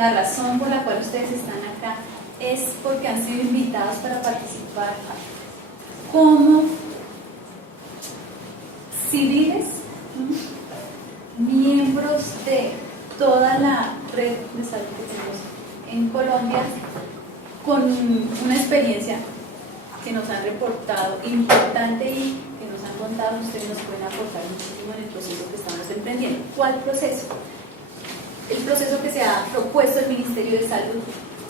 la razón por la cual ustedes están acá es porque han sido invitados para participar como civiles, miembros de toda la red de salud que tenemos en Colombia, con una experiencia que nos han reportado importante y que nos han contado, ustedes nos pueden aportar muchísimo en el proceso que estamos emprendiendo. ¿Cuál proceso? El proceso que se ha propuesto el Ministerio de Salud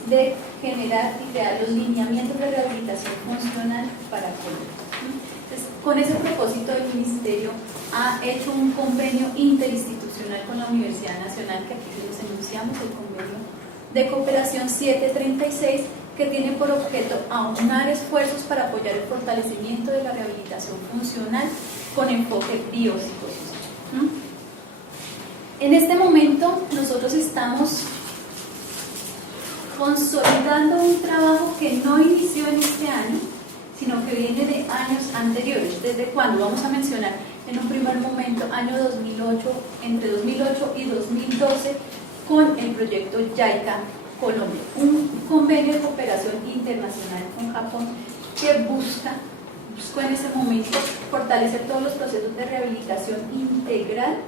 de generar y crear los lineamientos de rehabilitación funcional para Colombia. Entonces, con ese propósito, el Ministerio ha hecho un convenio interinstitucional con la Universidad Nacional, que aquí se los enunciamos, el convenio de cooperación 736, que tiene por objeto aunar esfuerzos para apoyar el fortalecimiento de la rehabilitación funcional con enfoque biopsicosocial. En este momento nosotros estamos consolidando un trabajo que no inició en este año, sino que viene de años anteriores. ¿Desde cuándo? Vamos a mencionar en un primer momento año 2008, entre 2008 y 2012, con el proyecto JICA Colombia, un convenio de cooperación internacional con Japón que buscó en ese momento fortalecer todos los procesos de rehabilitación integral,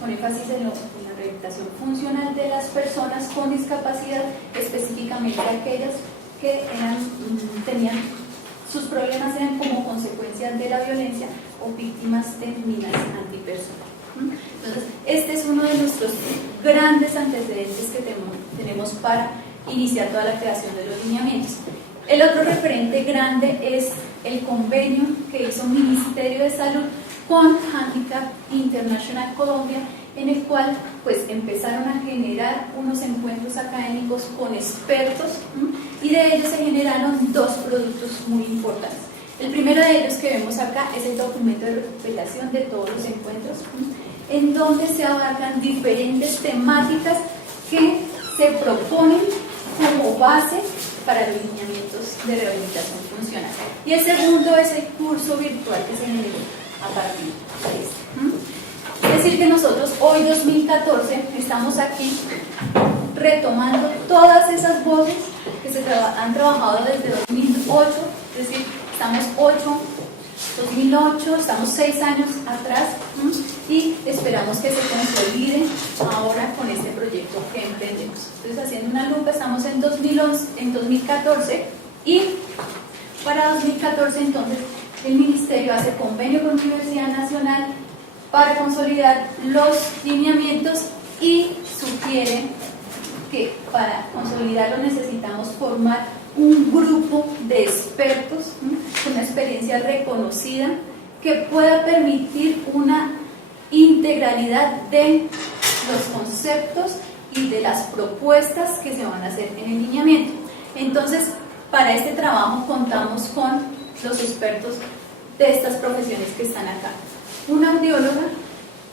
con énfasis en la rehabilitación funcional de las personas con discapacidad, específicamente aquellas que tenían sus problemas eran como consecuencia de la violencia o víctimas de minas antipersonales. Entonces, este es uno de nuestros grandes antecedentes que tenemos para iniciar toda la creación de los lineamientos. El otro referente grande es el convenio que hizo el Ministerio de Salud con Handicap International Colombia, en el cual pues empezaron a generar unos encuentros académicos con expertos y de ellos se generaron dos productos muy importantes. El primero de ellos que vemos acá es el documento de recopilación de todos los encuentros, en donde se abarcan diferentes temáticas que se proponen como base para los lineamientos de rehabilitación funcional. Y el segundo es el curso virtual que se generó a partir de este. Es decir que nosotros hoy 2014 estamos aquí retomando todas esas voces que se han trabajado desde 2008, es decir, estamos 2008, estamos 6 años atrás y esperamos que se consolide ahora con este proyecto que emprendemos. Entonces, haciendo una lupa, estamos en 2014 y para 2014 entonces el Ministerio hace convenio con la Universidad Nacional para consolidar los lineamientos y sugiere que para consolidarlo necesitamos formar un grupo de expertos con una experiencia reconocida que pueda permitir una integralidad de los conceptos y de las propuestas que se van a hacer en el lineamiento. Entonces, para este trabajo contamos con los expertos de estas profesiones que están acá. Una audióloga,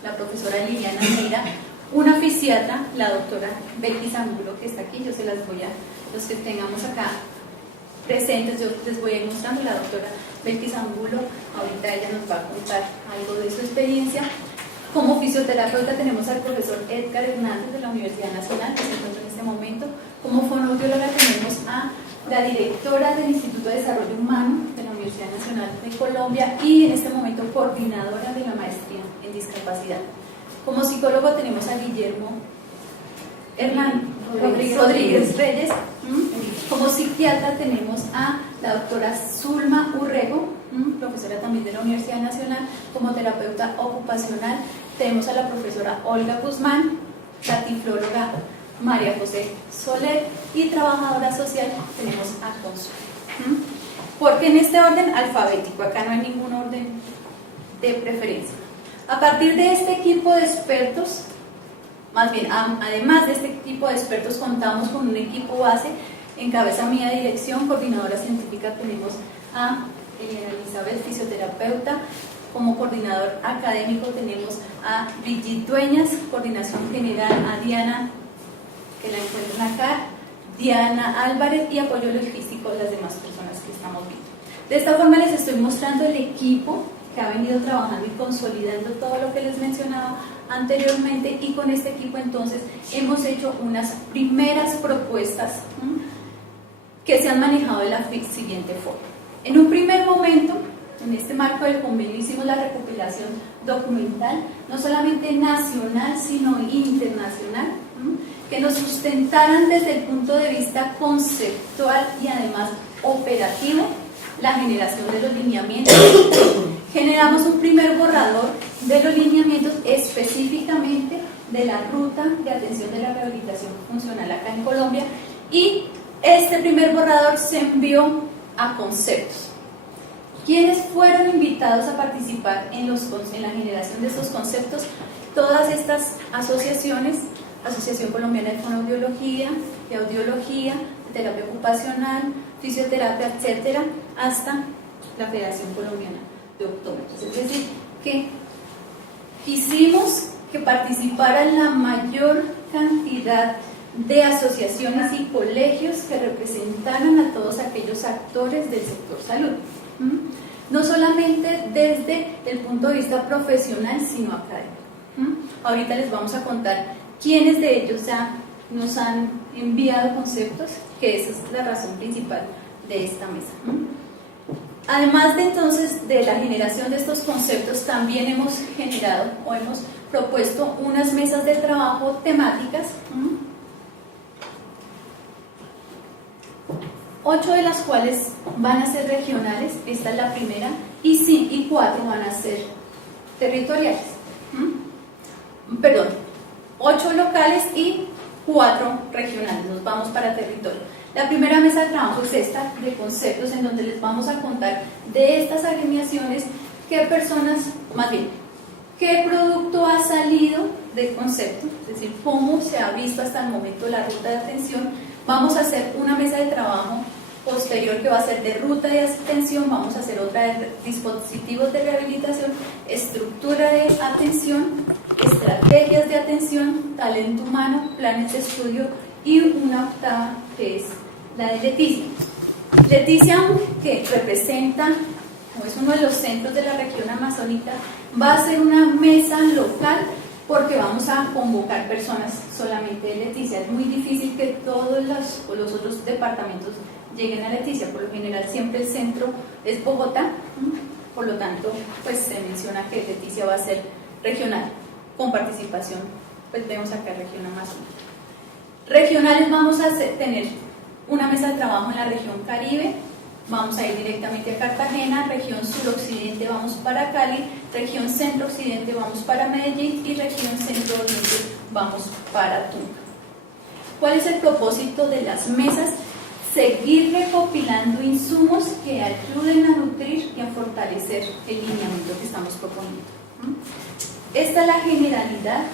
la profesora Liliana Neira, una fisiatra, la doctora Becky Zangulo, que está aquí, yo se las voy a, los que tengamos acá presentes, yo les voy a ir mostrando. La doctora Becky Zangulo, ahorita ella nos va a contar algo de su experiencia. Como fisioterapeuta tenemos al profesor Edgar Hernández de la Universidad Nacional, que se encuentra en este momento. Como fonoaudióloga tenemos a la directora del Instituto de Desarrollo Humano de la Universidad Nacional de Colombia y en este momento coordinadora de la maestría en discapacidad. Como psicólogo tenemos a Guillermo Rodríguez Reyes. Como psiquiatra tenemos a la doctora Zulma Urrego, profesora también de la Universidad Nacional. Como terapeuta ocupacional tenemos a la profesora Olga Guzmán, la tiflóloga María José Soler y trabajadora social tenemos a Consuelo. Porque en este orden alfabético, acá no hay ningún orden de preferencia. A partir de este equipo de expertos, más bien, además de este equipo de expertos, contamos con un equipo base en cabeza mía, dirección, coordinadora científica, tenemos a Elizabeth, fisioterapeuta. Como coordinador académico tenemos a Brigitte Dueñas, coordinación general, a Diana, que la encuentran acá, Diana Álvarez, y apoyo logístico a las demás personas que estamos viendo. De esta forma les estoy mostrando el equipo que ha venido trabajando y consolidando todo lo que les mencionaba anteriormente, y con este equipo entonces hemos hecho unas primeras propuestas que se han manejado de la siguiente forma. En un primer momento, en este marco del convenio, hicimos la recopilación documental, no solamente nacional, sino internacional, que nos sustentaran desde el punto de vista conceptual y además operativo la generación de los lineamientos. Generamos un primer borrador de los lineamientos específicamente de la ruta de atención de la rehabilitación funcional acá en Colombia, y este primer borrador se envió a conceptos. ¿Quiénes fueron invitados a participar en la generación de estos conceptos? Todas estas asociaciones: Asociación Colombiana de Fonoaudiología, de Audiología, de Terapia Ocupacional, Fisioterapia, etcétera, hasta la Federación Colombiana de Optómetros. Es decir, que quisimos que participaran la mayor cantidad de asociaciones y colegios que representaran a todos aquellos actores del sector salud, no solamente desde el punto de vista profesional, sino académico. Ahorita les vamos a contar quiénes de ellos ya nos han enviado conceptos, que esa es la razón principal de esta mesa. Además de entonces de la generación de estos conceptos, también hemos generado o hemos propuesto unas mesas de trabajo temáticas, 8 de las cuales van a ser regionales, esta es la primera, y 4 van a ser territoriales. Perdón, 8 locales y 4 regionales, nos vamos para territorio. La primera mesa de trabajo es esta, de conceptos, en donde les vamos a contar de estas agremiaciones qué personas, más bien, qué producto ha salido del concepto, es decir, cómo se ha visto hasta el momento la ruta de atención. Vamos a hacer una mesa de trabajo posterior que va a ser de ruta de atención, vamos a hacer otra de dispositivos de rehabilitación, estructura de atención, estrategias de atención, talento humano, planes de estudio, y una octava que es la de Leticia. Leticia, que representa, o es uno de los centros de la región amazónica, va a ser una mesa local porque vamos a convocar personas solamente de Leticia. Es muy difícil que todos los otros departamentos lleguen a Leticia, por lo general siempre el centro es Bogotá, por lo tanto pues se menciona que Leticia va a ser regional, con participación, pues vemos acá región amazónica. Regionales vamos a tener una mesa de trabajo en la región Caribe, vamos a ir directamente a Cartagena, región suroccidente vamos para Cali, región centro-occidente vamos para Medellín y región centro-oriente vamos para Tunja. ¿Cuál es el propósito de las mesas? Seguir recopilando insumos que ayuden a nutrir y a fortalecer el lineamiento que estamos proponiendo. Esta es la generalidad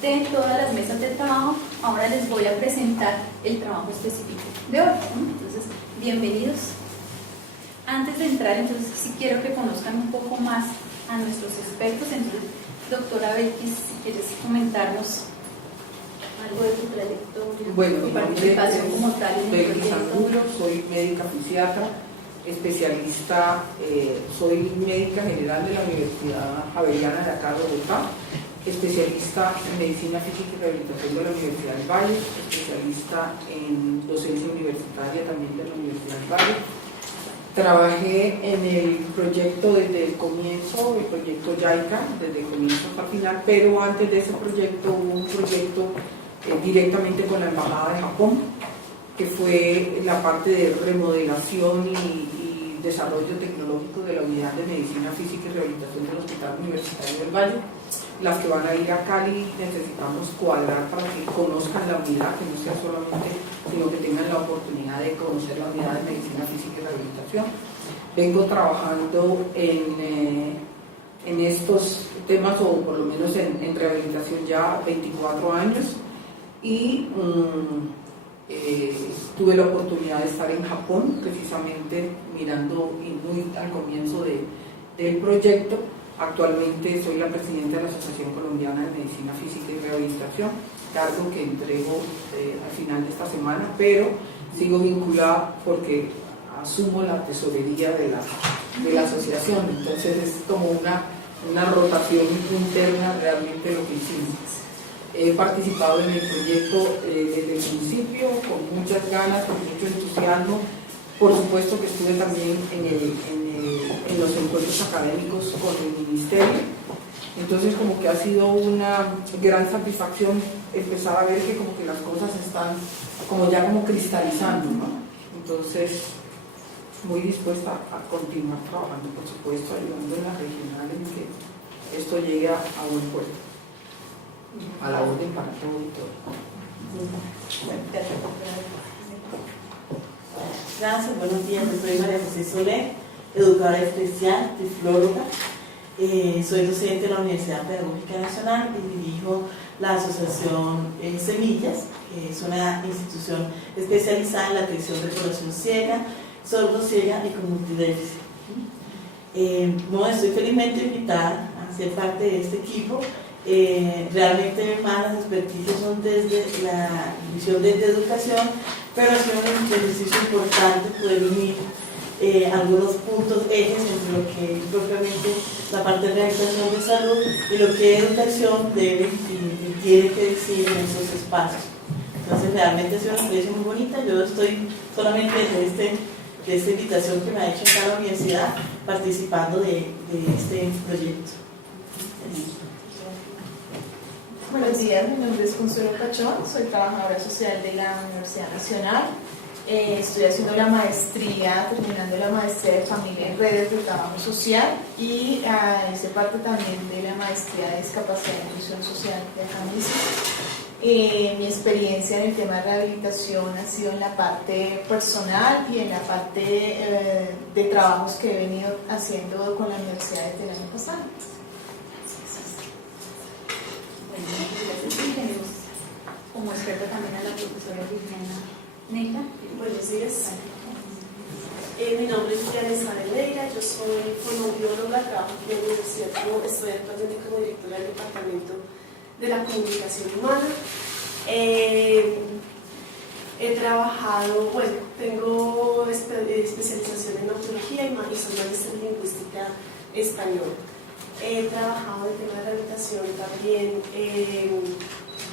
de todas las mesas de trabajo. Ahora les voy a presentar el trabajo específico de hoy. Entonces, bienvenidos. Antes de entrar, entonces, sí quiero que conozcan un poco más a nuestros expertos. Entonces, doctora Belkis, si quieres comentarnos algo de tu trayectoria, bueno, tu participación como tal en el proyecto. Soy médica fisiatra, especialista, soy médica general de la Universidad Javeriana de acá de Bogotá, especialista en medicina física y rehabilitación de la Universidad del Valle, especialista en docencia universitaria también de la Universidad del Valle. Trabajé en el proyecto desde el comienzo, el proyecto JICA, desde el comienzo hasta el final, pero antes de ese proyecto hubo un proyecto directamente con la Embajada de Japón, que fue la parte de remodelación y desarrollo tecnológico de la unidad de medicina física y rehabilitación del Hospital Universitario del Valle. Las que van a ir a Cali necesitamos cuadrar para que conozcan la unidad, que no sea solamente, sino que tengan la oportunidad de conocer la unidad de medicina física y rehabilitación. Vengo trabajando en estos temas, o por lo menos en rehabilitación, ya 24 años, y tuve la oportunidad de estar en Japón, precisamente mirando muy al comienzo del proyecto. Actualmente soy la presidenta de la Asociación Colombiana de Medicina Física y Rehabilitación, cargo que entrego al final de esta semana, pero sigo vinculada porque asumo la tesorería de la de la asociación. Entonces es como una rotación interna realmente lo que hicimos. He participado en el proyecto desde el principio con muchas ganas, con mucho entusiasmo. Por supuesto que estuve también en los encuentros académicos con el ministerio. Entonces como que ha sido una gran satisfacción empezar a ver que como que las cosas están como ya como cristalizando, ¿no? Entonces muy dispuesta a continuar trabajando, por supuesto, ayudando en la regional en que esto llegue a buen puerto, a la orden para todo y todo. Gracias, buenos días. Yo soy María José Soler, educadora especial, tiflóloga. Soy docente de la Universidad Pedagógica Nacional y dirijo la asociación Semillas, que es una institución especializada en la atención de población ciega, sordo-ciega y con multidéficit. Estoy felizmente invitada a ser parte de este equipo. Realmente más las experticias son desde la visión de educación, pero ha sido un ejercicio importante poder unir algunos puntos, ejes entre lo que es propiamente la parte de rehabilitación de salud y lo que educación debe y tiene que decir en esos espacios. Entonces realmente ha sido una experiencia muy bonita. Yo estoy solamente de esta invitación que me ha hecho acá la universidad participando de este proyecto. Buenos días, mi nombre es Consuelo Pachón, soy trabajadora social de la Universidad Nacional. Estoy haciendo la maestría, terminando la maestría de Familia en Redes de Trabajo Social y hice parte también de la maestría de Discapacidad e Inclusión Social de acá mismo. Mi experiencia en el tema de rehabilitación ha sido en la parte personal y en la parte de trabajos que he venido haciendo con la universidad desde el año pasado. Tenemos como experta también a la profesora Viviana Neira. Buenos días. Mi nombre es Viviana Isabel Neira, yo soy fonoaudióloga, trabajo en la universidad, estoy actualmente como directora del departamento de la comunicación humana. He trabajado, tengo especialización en antropología y soy maestra en lingüística española. He trabajado en el tema de rehabilitación también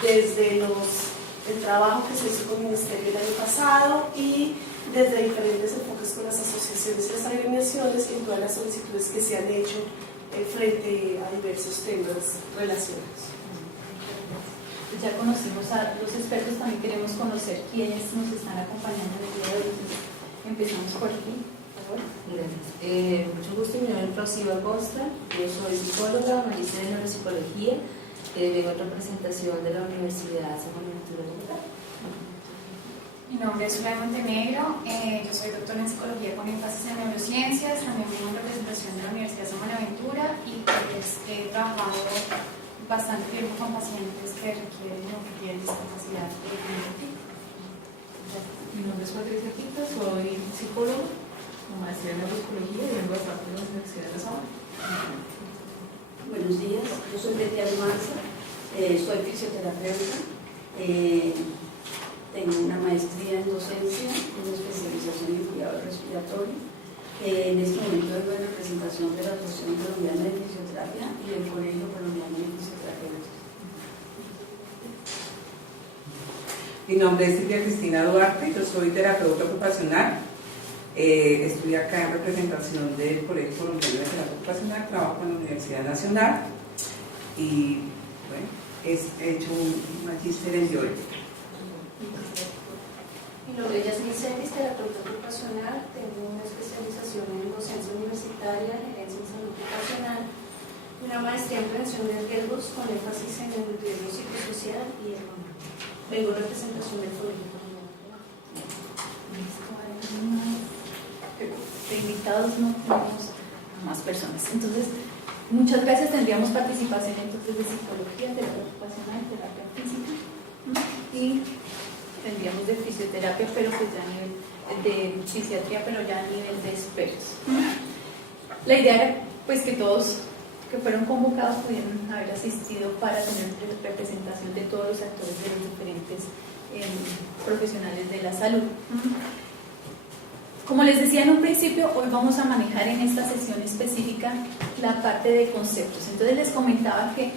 desde el trabajo que se hizo con el Ministerio el año pasado y desde diferentes enfoques con las asociaciones y las agremiaciones en todas las solicitudes que se han hecho frente a diversos temas relacionados. Ya conocimos a los expertos, también queremos conocer quiénes nos están acompañando en el día de hoy. Empezamos por aquí. Gracias. Mucho gusto, mi nombre es Rocío Acosta, yo soy psicóloga, magistra en neuropsicología, vengo en representación de la Universidad San Buenaventura de Bogotá. Mi nombre es Zulay Montenegro, yo soy doctora en psicología con énfasis en neurociencias, también vengo en representación de la Universidad San Buenaventura y pues he trabajado bastante tiempo con pacientes que requieren o que tienen discapacidad cognitiva. Mi nombre es Patricia Quinta, soy psicóloga con maestría en neuropsicología y vengo de parte de la Universidad de La Sabana. Buenos días, yo soy Betty Almanza, soy fisioterapeuta, tengo una maestría en docencia, una especialización en cuidado respiratorio. En este momento vengo en representación de la Asociación Colombiana de Fisioterapia y del Colegio Colombiano de Fisioterapeutas. Mi nombre es Silvia Cristina Duarte, yo soy terapeuta ocupacional. Estoy acá en representación del Colegio Colombiano de Terapia Ocupacional, trabajo en la Universidad Nacional y bueno, he hecho un magíster en bioética. Mi nombre es Yasmín Celis, terapeuta ocupacional, tengo una especialización en docencia universitaria, gerencia en salud ocupacional, una maestría en prevención de riesgos con énfasis en el riesgo psicosocial y económico. Vengo en representación del Colegio Colombiano. De invitados no tenemos más personas. Entonces, muchas veces tendríamos participación entonces de psicología, terapia ocupacional, terapia física y tendríamos de fisioterapia, pero pues ya a nivel de fisiatría, pero ya a nivel de expertos. La idea era pues que todos que fueron convocados pudieran haber asistido para tener representación de todos los actores de los diferentes profesionales de la salud. Como les decía en un principio, hoy vamos a manejar en esta sesión específica la parte de conceptos. Entonces les comentaba que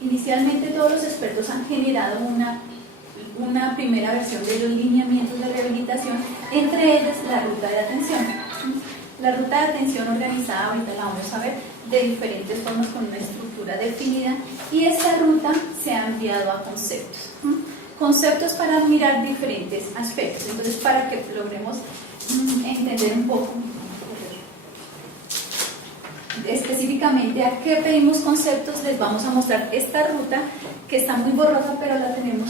inicialmente todos los expertos han generado una primera versión de los lineamientos de rehabilitación, entre ellas la ruta de atención. La ruta de atención organizada, ahorita la vamos a ver, de diferentes formas con una estructura definida, y esta ruta se ha enviado a conceptos. Conceptos para mirar diferentes aspectos. Entonces, para que logremos entender un poco específicamente a qué pedimos conceptos, les vamos a mostrar esta ruta que está muy borrosa, pero la tenemos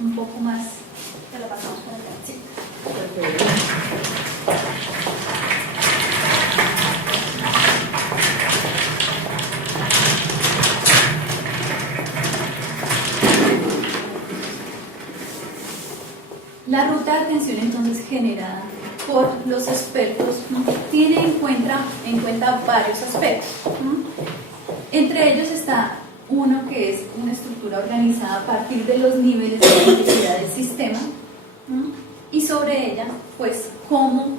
un poco más, ya la pasamos por acá. Sí. La ruta de atención entonces generada por los expertos tiene en cuenta varios aspectos. Entre ellos está uno que es una estructura organizada a partir de los niveles de complejidad del sistema, y sobre ella pues cómo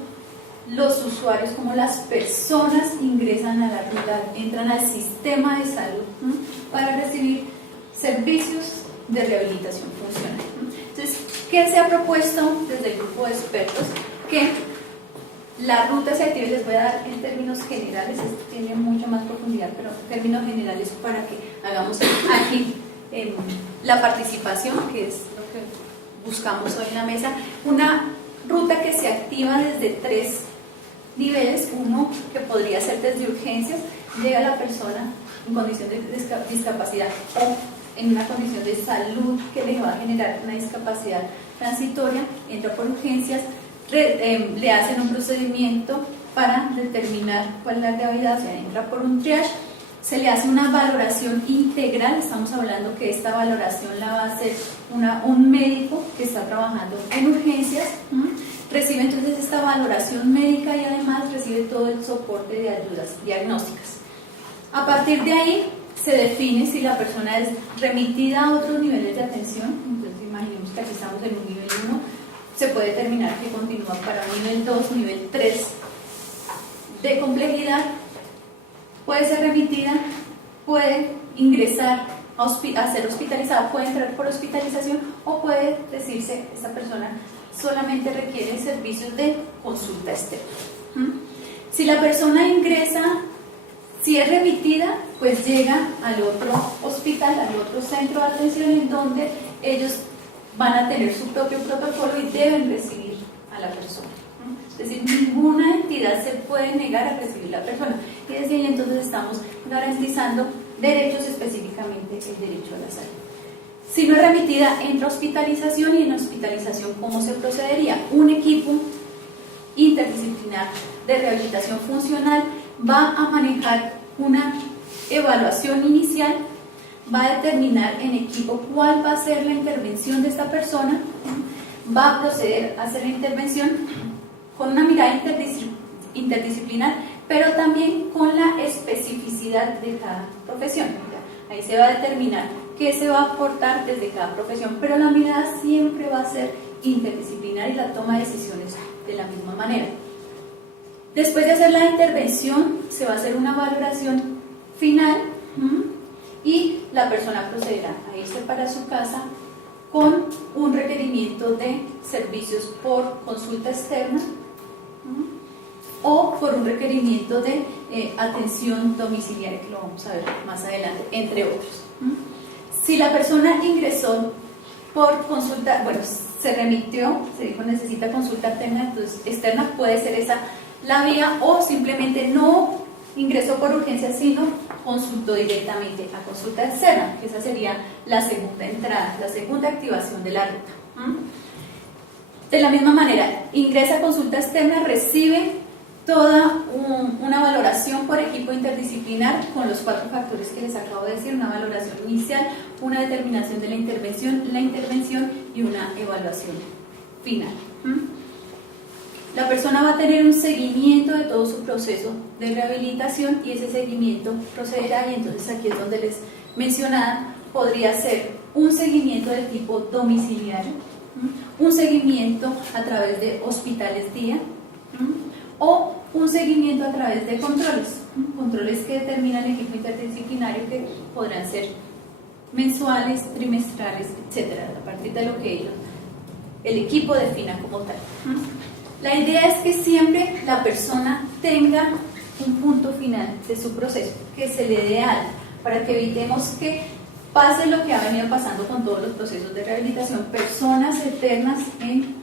los usuarios, cómo las personas ingresan a la ruta, entran al sistema de salud para recibir servicios de rehabilitación funcional. Entonces, ¿qué se ha propuesto desde el grupo de expertos? Que la ruta se active. Les voy a dar en términos generales, esto tiene mucha más profundidad, pero en términos generales para que hagamos aquí la participación, que es lo que buscamos hoy en la mesa. Una ruta que se activa desde 3 niveles. Uno que podría ser desde urgencias, llega la persona en condición de discapacidad o en una condición de salud que le va a generar una discapacidad transitoria, entra por urgencias, le hacen un procedimiento para determinar cuál es la gravedad, o sea, entra por un triage, se le hace una valoración integral. Estamos hablando que esta valoración la va a hacer un médico que está trabajando en urgencias, recibe entonces esta valoración médica y además recibe todo el soporte de ayudas diagnósticas. A partir de ahí se define si la persona es remitida a otros niveles de atención. Entonces imaginemos que aquí estamos en un nivel 1, se puede determinar que continúa para un nivel 2, nivel 3 de complejidad, puede ser remitida, puede ingresar a ser hospitalizada, puede entrar por hospitalización o puede decirse esta persona solamente requiere servicios de consulta externa. Si la persona ingresa, si es remitida, pues llega al otro hospital, al otro centro de atención, en donde ellos van a tener su propio protocolo y deben recibir a la persona. Es decir, ninguna entidad se puede negar a recibir a la persona. Y desde ahí entonces estamos garantizando derechos, específicamente el derecho a la salud. Si no es remitida, entra a hospitalización, y en hospitalización, ¿cómo se procedería? Un equipo interdisciplinar de rehabilitación funcional va a manejar una evaluación inicial, va a determinar en equipo cuál va a ser la intervención de esta persona, va a proceder a hacer la intervención con una mirada interdisciplinar, pero también con la especificidad de cada profesión. Ahí se va a determinar qué se va a aportar desde cada profesión, pero la mirada siempre va a ser interdisciplinar y la toma de decisiones de la misma manera. Después de hacer la intervención, se va a hacer una valoración final y la persona procederá a irse para su casa con un requerimiento de servicios por consulta externa o por un requerimiento de atención domiciliaria, que lo vamos a ver más adelante, entre otros. Si la persona ingresó por consulta, bueno, se remitió, se dijo necesita consulta externa, entonces externa puede ser esa la vía, o simplemente no ingresó por urgencia, sino consultó directamente a consulta externa, que esa sería la segunda entrada, la segunda activación de la ruta. De la misma manera, ingresa a consulta externa, recibe toda una valoración por equipo interdisciplinar con los 4 factores que les acabo de decir: una valoración inicial, una determinación de la intervención y una evaluación final. La persona va a tener un seguimiento de todo su proceso de rehabilitación, y ese seguimiento procederá, y entonces aquí es donde les mencionaba, podría ser un seguimiento de tipo domiciliario, un seguimiento a través de hospitales día, o un seguimiento a través de controles, controles que determina el equipo interdisciplinario, que podrán ser mensuales, trimestrales, etcétera, a partir de lo que el equipo defina como tal. La idea es que siempre la persona tenga un punto final de su proceso, que se le dé algo, para que evitemos que pase lo que ha venido pasando con todos los procesos de rehabilitación, personas eternas en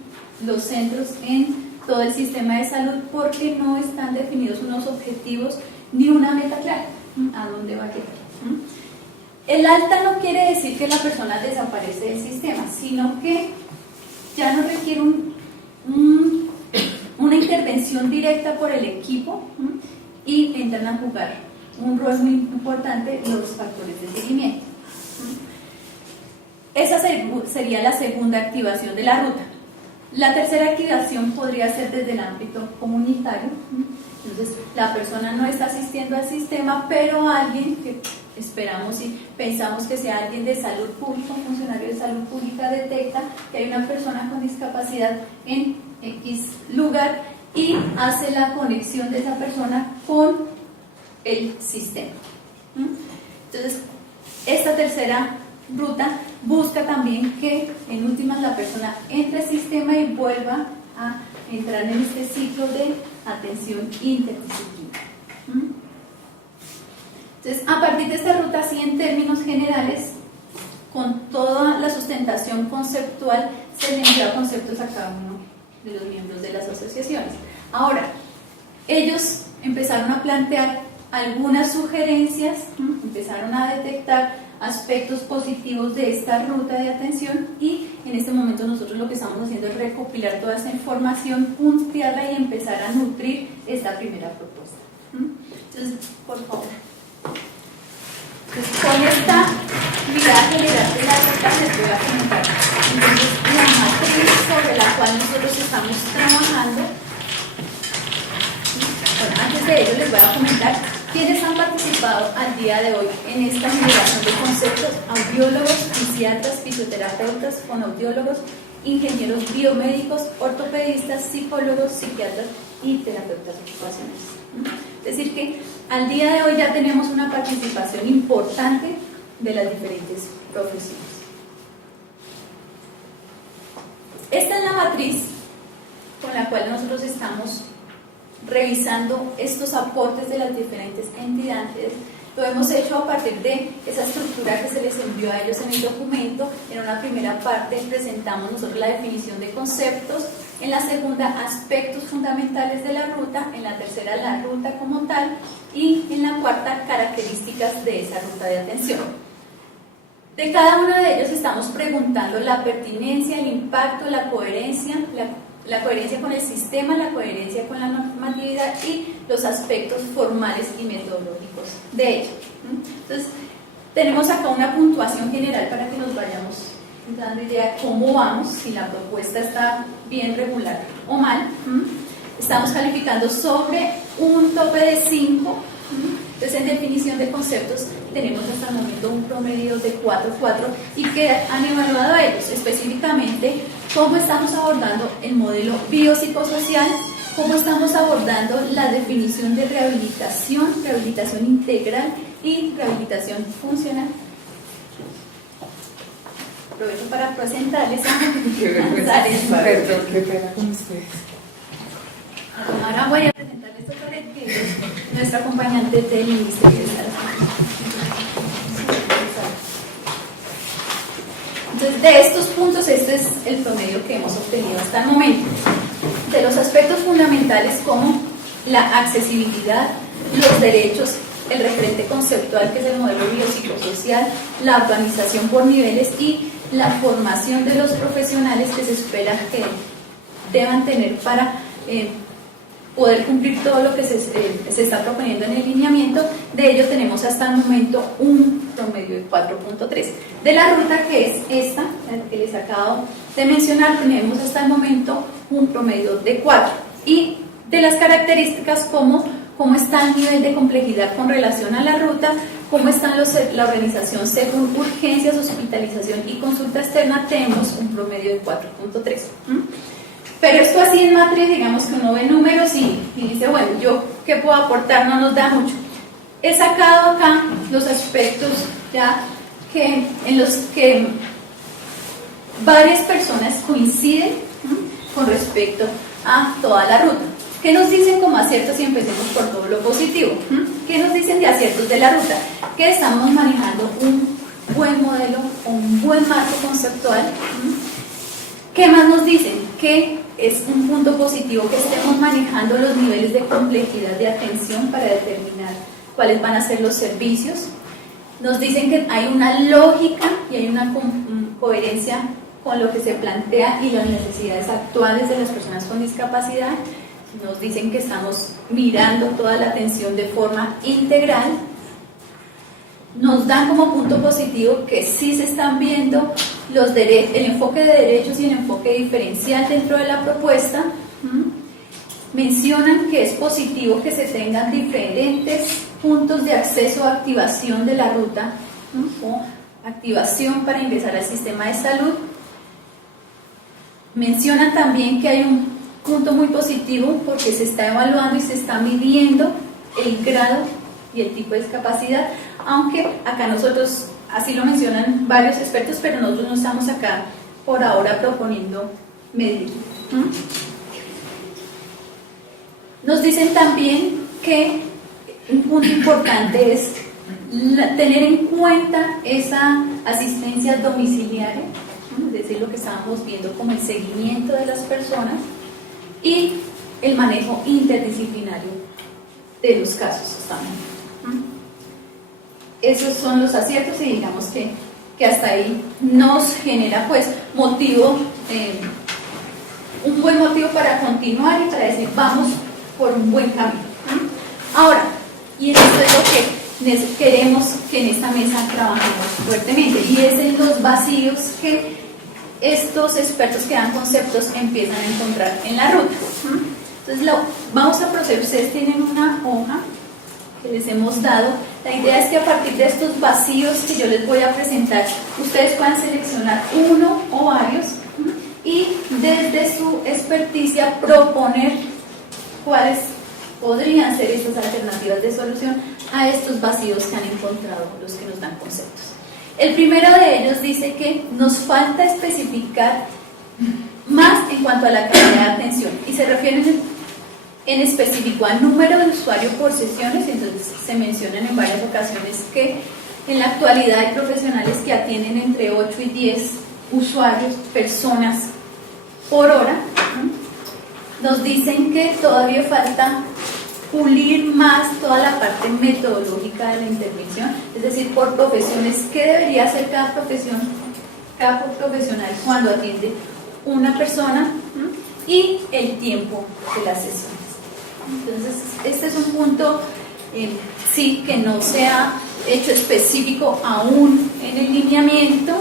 los centros, en todo el sistema de salud, porque no están definidos unos objetivos ni una meta clara a dónde va a llegar. El alta no quiere decir que la persona desaparece del sistema, sino que ya no requiere una intervención directa por el equipo, y entran a jugar un rol muy importante los factores de seguimiento. Esa sería la segunda activación de la ruta. La tercera activación podría ser desde el ámbito comunitario. Entonces, la persona no está asistiendo al sistema, pero alguien que esperamos y pensamos que sea alguien de salud pública, un funcionario de salud pública, detecta que hay una persona con discapacidad en X lugar y hace la conexión de esa persona con el sistema. Entonces, esta tercera ruta busca también que en últimas la persona entre al sistema y vuelva a entrar en este ciclo de atención interdisciplinaria. Entonces, a partir de esta ruta, sí, en términos generales, con toda la sustentación conceptual, se le envía conceptos a cada uno de los miembros de las asociaciones. Ahora, ellos empezaron a plantear algunas sugerencias, empezaron a detectar aspectos positivos de esta ruta de atención, y en este momento nosotros lo que estamos haciendo es recopilar toda esa información, puntearla y empezar a nutrir esta primera propuesta. Entonces, por favor. Entonces, con esta mirada general de la ruta les voy a comentar entonces la matriz sobre la cual nosotros estamos trabajando. Bueno, antes de ello les voy a comentar quiénes han participado al día de hoy en esta generación de conceptos: audiólogos, fisiatras, fisioterapeutas, fonoaudiólogos, ingenieros biomédicos, ortopedistas, psicólogos, psiquiatras y terapeutas ocupacionales. Es decir que al día de hoy ya tenemos una participación importante de las diferentes profesiones. Esta es la matriz con la cual nosotros estamos revisando estos aportes de las diferentes entidades. Lo hemos hecho a partir de esa estructura que se les envió a ellos en el documento. En una primera parte presentamos nosotros la definición de conceptos, en la segunda aspectos fundamentales de la ruta, en la tercera la ruta como tal, y en la cuarta características de esa ruta de atención. De cada uno de ellos estamos preguntando la pertinencia, el impacto, la coherencia con el sistema, la coherencia con la normatividad y los aspectos formales y metodológicos de ello. Entonces, tenemos acá una puntuación general para que nos vayamos dando idea de cómo vamos, si la propuesta está bien, regular o mal. Estamos calificando sobre un tope de 5. Entonces, en definición de conceptos tenemos hasta el momento un promedio de 4.4. ¿Y qué han evaluado ellos? Específicamente, cómo estamos abordando el modelo biopsicosocial, cómo estamos abordando la definición de rehabilitación, rehabilitación integral y rehabilitación funcional. Aprovecho para presentarles a Perdón, qué pena con ustedes. Ahora voy a presentarles otra vez, que es nuestra acompañante del Ministerio de Salud. Entonces, de estos puntos, este es el promedio que hemos obtenido hasta el momento. De los aspectos fundamentales como la accesibilidad, los derechos, el referente conceptual que es el modelo biopsicosocial, la organización por niveles y la formación de los profesionales que se espera que deban tener para poder cumplir todo lo que se está proponiendo en el lineamiento. De ello tenemos hasta el momento un promedio de 4.3. De la ruta, que es esta, que les acabo de mencionar, tenemos hasta el momento un promedio de 4. Y de las características, cómo está el nivel de complejidad con relación a la ruta, cómo está la organización según urgencias, hospitalización y consulta externa, tenemos un promedio de 4.3. Pero esto así en matriz, digamos que uno ve números y dice, bueno, yo qué puedo aportar, no nos da mucho. He sacado acá los aspectos ya en los que varias personas coinciden con respecto a toda la ruta. ¿Qué nos dicen como aciertos? Y empecemos por todo lo positivo. ¿Qué nos dicen de aciertos de la ruta? Que estamos manejando un buen modelo, un buen marco conceptual. ¿Qué más nos dicen? Que es un punto positivo que estemos manejando los niveles de complejidad de atención para determinar cuáles van a ser los servicios. Nos dicen que hay una lógica y hay una coherencia con lo que se plantea y las necesidades actuales de las personas con discapacidad. Nos dicen que estamos mirando toda la atención de forma integral. Nos dan como punto positivo que sí se están viendo el enfoque de derechos y el enfoque diferencial dentro de la propuesta. Mencionan que es positivo que se tengan diferentes puntos de acceso o activación de la ruta, o activación para ingresar al sistema de salud. Mencionan también que hay un punto muy positivo porque se está evaluando y se está midiendo el grado y el tipo de discapacidad, aunque acá nosotros, así lo mencionan varios expertos, pero nosotros no estamos acá por ahora proponiendo medir. Nos dicen también que un punto importante es tener en cuenta esa asistencia domiciliaria, es decir, lo que estábamos viendo como el seguimiento de las personas y el manejo interdisciplinario de los casos también. Esos son los aciertos y digamos que hasta ahí nos genera pues motivo, un buen motivo para continuar y para decir vamos por un buen camino. Ahora, y esto es lo que queremos que en esta mesa trabajemos fuertemente, y es en los vacíos que estos expertos que dan conceptos empiezan a encontrar en la ruta. Entonces vamos a proceder. Ustedes tienen una hoja que les hemos dado. La idea es que a partir de estos vacíos que yo les voy a presentar, ustedes puedan seleccionar uno o varios y desde su experticia proponer cuáles podrían ser estas alternativas de solución a estos vacíos que han encontrado los que nos dan conceptos. El primero de ellos dice que nos falta especificar más en cuanto a la calidad de atención y se refieren en específico al número de usuarios por sesiones. Entonces se mencionan en varias ocasiones que en la actualidad hay profesionales que atienden entre 8 y 10 usuarios, personas por hora. Nos dicen que todavía falta pulir más toda la parte metodológica de la intervención, es decir, por profesiones, qué debería hacer cada profesión, cada profesional cuando atiende una persona y el tiempo de las sesiones. Entonces, este es un punto, sí, que no se ha hecho específico aún en el lineamiento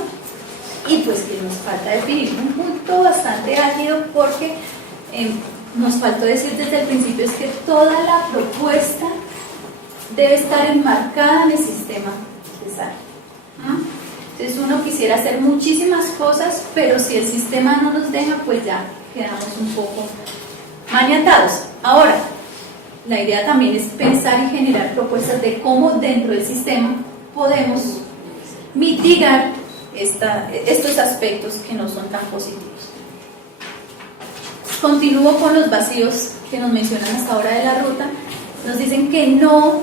y pues que nos falta definir un punto bastante álgido porque nos faltó decir desde el principio es que toda la propuesta debe estar enmarcada en el sistema de salud. Entonces uno quisiera hacer muchísimas cosas, pero si el sistema no nos deja, pues ya quedamos un poco maniatados. Ahora, la idea también es pensar y generar propuestas de cómo dentro del sistema podemos mitigar estos aspectos que no son tan positivos. Continúo con los vacíos que nos mencionan hasta ahora de la ruta. Nos dicen que no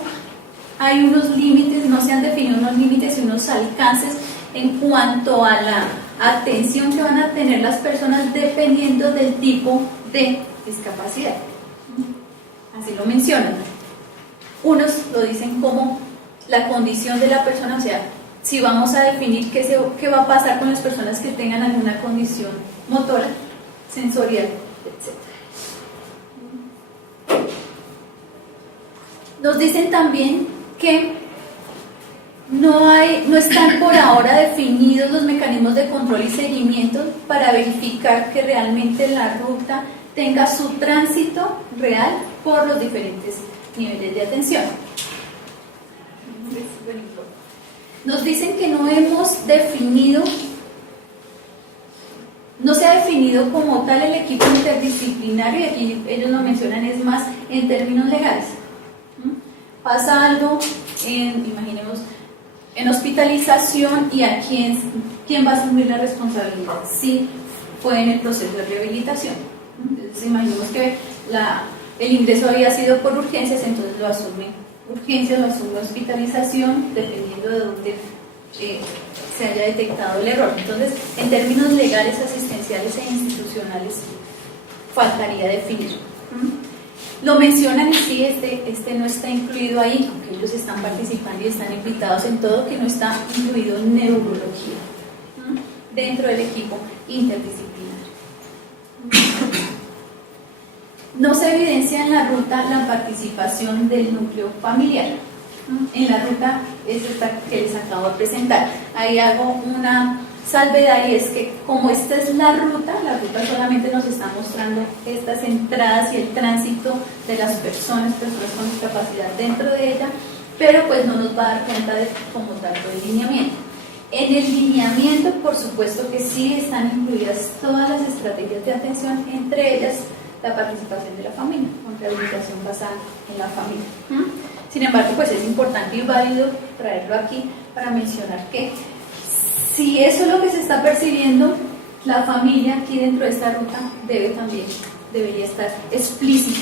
hay unos límites, no se han definido unos límites y unos alcances en cuanto a la atención que van a tener las personas dependiendo del tipo de discapacidad. Así lo mencionan. Unos lo dicen como la condición de la persona, o sea, si vamos a definir qué va a pasar con las personas que tengan alguna condición motora, sensorial, etc. Nos dicen también que no están por ahora definidos los mecanismos de control y seguimiento para verificar que realmente la ruta tenga su tránsito real por los diferentes niveles de atención. Nos dicen que no hemos definido No se ha definido como tal el equipo interdisciplinario, y aquí ellos lo mencionan, es más en términos legales. Pasa algo, imaginemos, en hospitalización, y a quién va a asumir la responsabilidad si fue en el proceso de rehabilitación. Entonces, imaginemos que el ingreso había sido por urgencias, entonces lo asume urgencias, lo asume hospitalización, dependiendo de dónde se haya detectado el error. Entonces, en términos legales, asistenciales e institucionales, faltaría definir. Lo mencionan, y sí, este no está incluido ahí, aunque ellos están participando y están invitados en todo, que no está incluido en neurología dentro del equipo interdisciplinario. No se evidencia en la ruta la participación del núcleo familiar. En la ruta es esta que les acabo de presentar. Ahí hago una salvedad, y es que como esta es la ruta solamente nos está mostrando estas entradas y el tránsito de las personas con discapacidad dentro de ella, pero pues no nos va a dar cuenta de como tanto el lineamiento. En el lineamiento, por supuesto que sí están incluidas todas las estrategias de atención, entre ellas la participación de la familia, con rehabilitación basada en la familia. Sin embargo, pues es importante y válido traerlo aquí para mencionar que si eso es lo que se está percibiendo, la familia aquí dentro de esta ruta debería estar explícita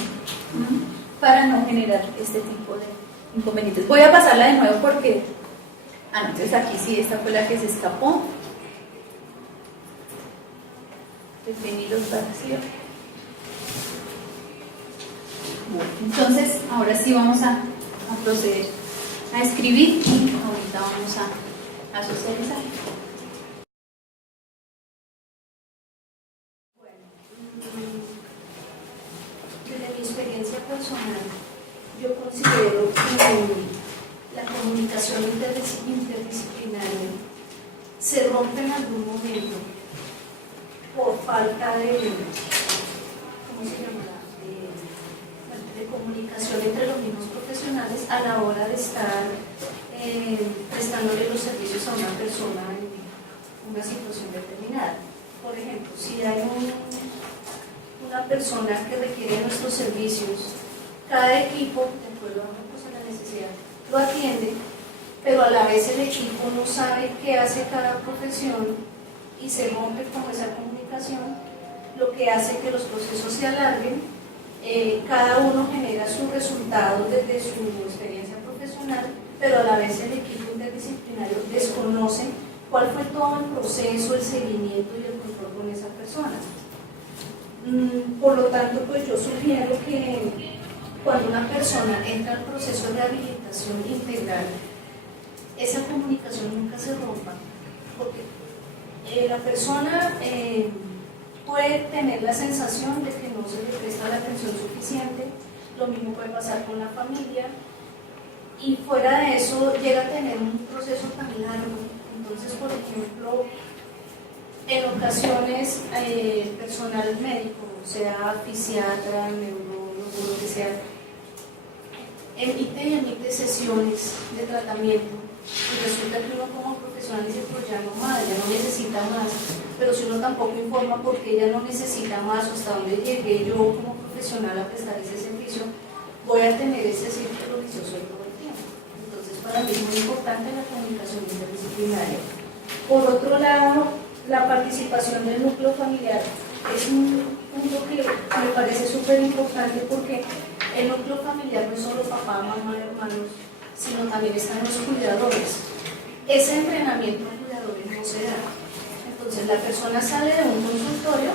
para no generar este tipo de inconvenientes. Voy a pasarla de nuevo porque, entonces aquí sí, esta fue la que se escapó. Definir los vacíos. Entonces, ahora sí vamos a proceder a escribir, y ahorita vamos a socializar. Desde mi experiencia personal, yo considero que la comunicación interdisciplinaria se rompe en algún momento por falta de, ¿cómo se llama? De comunicación entre los mismos profesionales a la hora de estar prestándole los servicios a una persona en una situación determinada. Por ejemplo, si hay una persona que requiere nuestros servicios, cada equipo, de acuerdo a la necesidad, lo atiende, pero a la vez el equipo no sabe qué hace cada profesión y se rompe con esa comunicación, lo que hace que los procesos se alarguen. Cada uno genera sus resultados desde su experiencia profesional, pero a la vez el equipo interdisciplinario desconoce cuál fue todo el proceso, el seguimiento y el control con esa persona. Por lo tanto, pues yo sugiero que cuando una persona entra al proceso de rehabilitación integral, esa comunicación nunca se rompa, porque la persona puede tener la sensación de que no se le presta la atención suficiente, lo mismo puede pasar con la familia, y fuera de eso llega a tener un proceso tan largo. Entonces, por ejemplo, en ocasiones personal médico, sea fisiatra, neurólogo, lo que sea, emite sesiones de tratamiento, y resulta que uno como profesional dice, pues ya no más, ya no necesita más, pero si uno tampoco informa por qué ella no necesita más o hasta dónde llegué yo como profesional a prestar ese servicio, voy a tener ese círculo vicioso todo el tiempo. Entonces, para mí es muy importante la comunicación interdisciplinaria. Por otro lado, la participación del núcleo familiar es un punto que me parece súper importante, porque el núcleo familiar no es solo papá, mamá, hermanos, sino también están los cuidadores. Ese entrenamiento de cuidadores no se da. Entonces la persona sale de un consultorio,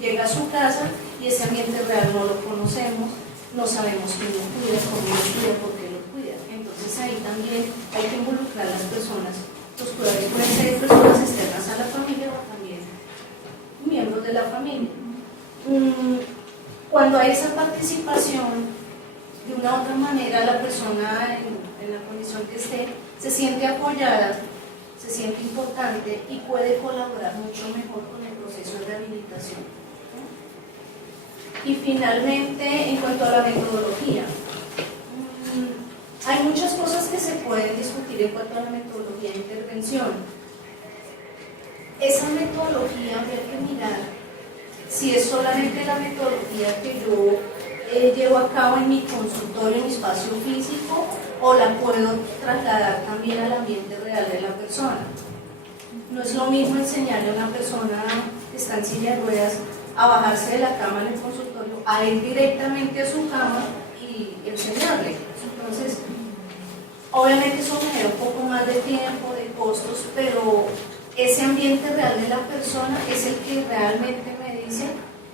llega a su casa y ese ambiente real no lo conocemos, no sabemos quién lo cuida, cómo lo cuida, por qué lo cuida. Entonces ahí también hay que involucrar a las personas. Los cuidadores pueden ser personas externas a la familia o también miembros de la familia. Cuando hay esa participación, de una u otra manera la persona en la condición que esté se siente apoyada, se siente importante y puede colaborar mucho mejor con el proceso de rehabilitación. Y finalmente, en cuanto a la metodología, hay muchas cosas que se pueden discutir en cuanto a la metodología de intervención. Esa metodología habría que mirar si es solamente la metodología que yo llevo a cabo en mi consultorio, en mi espacio físico, o la puedo trasladar también al ambiente real de la persona. No es lo mismo enseñarle a una persona que está en silla de ruedas a bajarse de la cama en el consultorio, a ir directamente a su cama y enseñarle. Entonces, obviamente eso genera un poco más de tiempo, de costos, pero ese ambiente real de la persona es el que realmente me dice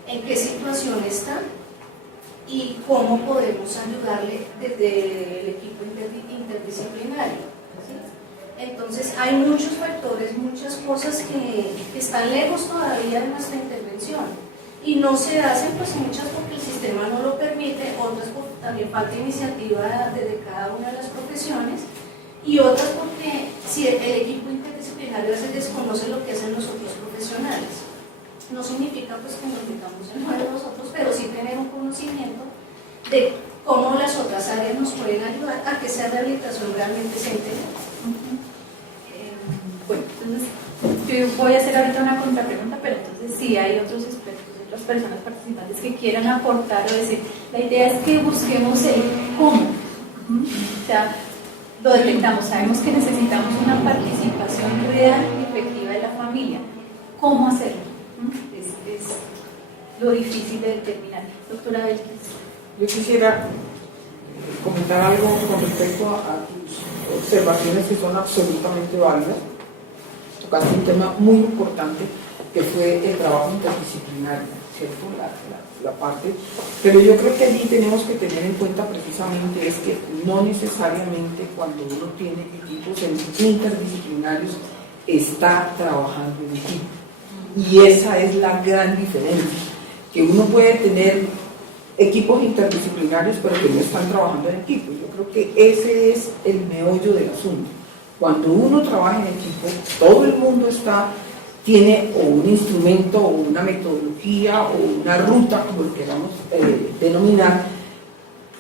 en qué situación está y cómo podemos ayudarle desde el equipo interdisciplinario. ¿Sí? Entonces hay muchos factores, muchas cosas que están lejos todavía de nuestra intervención y no se hacen, pues muchas porque el sistema no lo permite, otras porque también falta iniciativa desde cada una de las profesiones y otras porque si el equipo interdisciplinario a veces desconoce lo que hacen los otros profesionales. No significa pues que nos metamos en uno de nosotros, pero sí tener un conocimiento de cómo las otras áreas nos pueden ayudar a que esa rehabilitación realmente se integre. Bueno, entonces yo voy a hacer ahorita una contrapregunta, pero entonces sí hay otros expertos, otras personas participantes que quieran aportar o decir, la idea es que busquemos el cómo. O sea, lo detectamos, sabemos que necesitamos una participación real y efectiva de la familia. ¿Cómo hacerlo? Es lo difícil de determinar. Doctora Belkis. Yo quisiera comentar algo con respecto a tus observaciones que son absolutamente válidas. Tocaste un tema muy importante que fue el trabajo interdisciplinario, ¿cierto? La parte, pero yo creo que allí tenemos que tener en cuenta precisamente es que no necesariamente cuando uno tiene equipos interdisciplinarios está trabajando en equipo. Y esa es la gran diferencia, que uno puede tener equipos interdisciplinarios pero que no están trabajando en equipo. Yo creo que ese es el meollo del asunto. Cuando uno trabaja en equipo, todo el mundo tiene o un instrumento o una metodología o una ruta, como lo queramos denominar,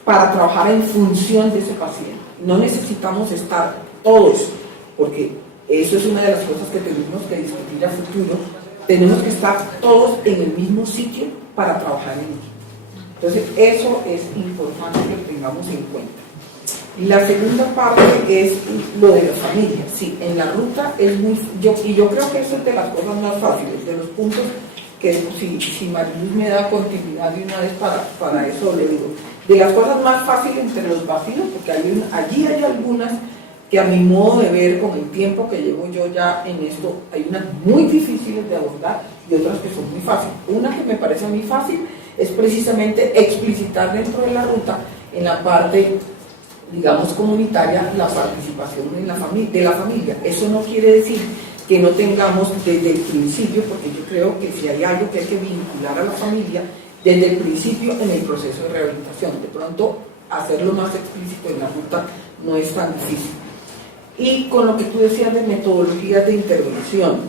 para trabajar en función de ese paciente. No necesitamos estar todos, porque eso es una de las cosas que tenemos que discutir a futuro. Tenemos que estar todos en el mismo sitio para trabajar en equipo. Entonces, eso es importante que lo tengamos en cuenta. La segunda parte es lo de la familia. Sí, en la ruta es yo creo que eso es de las cosas más fáciles, de los puntos que si Mariluz me da continuidad de una vez para eso le digo, de las cosas más fáciles entre los vacíos, porque allí hay algunas que a mi modo de ver, con el tiempo que llevo yo ya en esto, hay unas muy difíciles de abordar y otras que son muy fáciles. Una que me parece a mí fácil es precisamente explicitar dentro de la ruta, en la parte, digamos, comunitaria, la participación de la familia. Eso no quiere decir que no tengamos desde el principio, porque yo creo que si hay algo que hay que vincular a la familia, desde el principio en el proceso de rehabilitación. De pronto, hacerlo más explícito en la ruta no es tan difícil. Y con lo que tú decías de metodologías de intervención,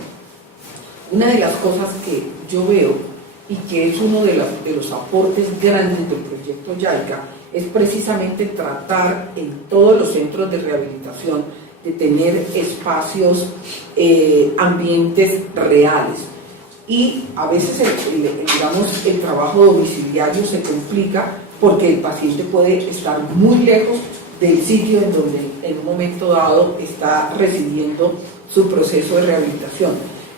una de las cosas que yo veo y que es uno de los aportes grandes del proyecto YAICA es precisamente tratar en todos los centros de rehabilitación de tener espacios, ambientes reales. Y a veces el trabajo domiciliario se complica porque el paciente puede estar muy lejos del sitio en donde en un momento dado está recibiendo su proceso de rehabilitación.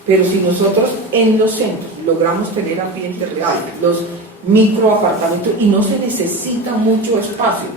Pero si nosotros en los centros logramos tener ambientes reales, los microapartamentos, y no se necesita mucho espacio,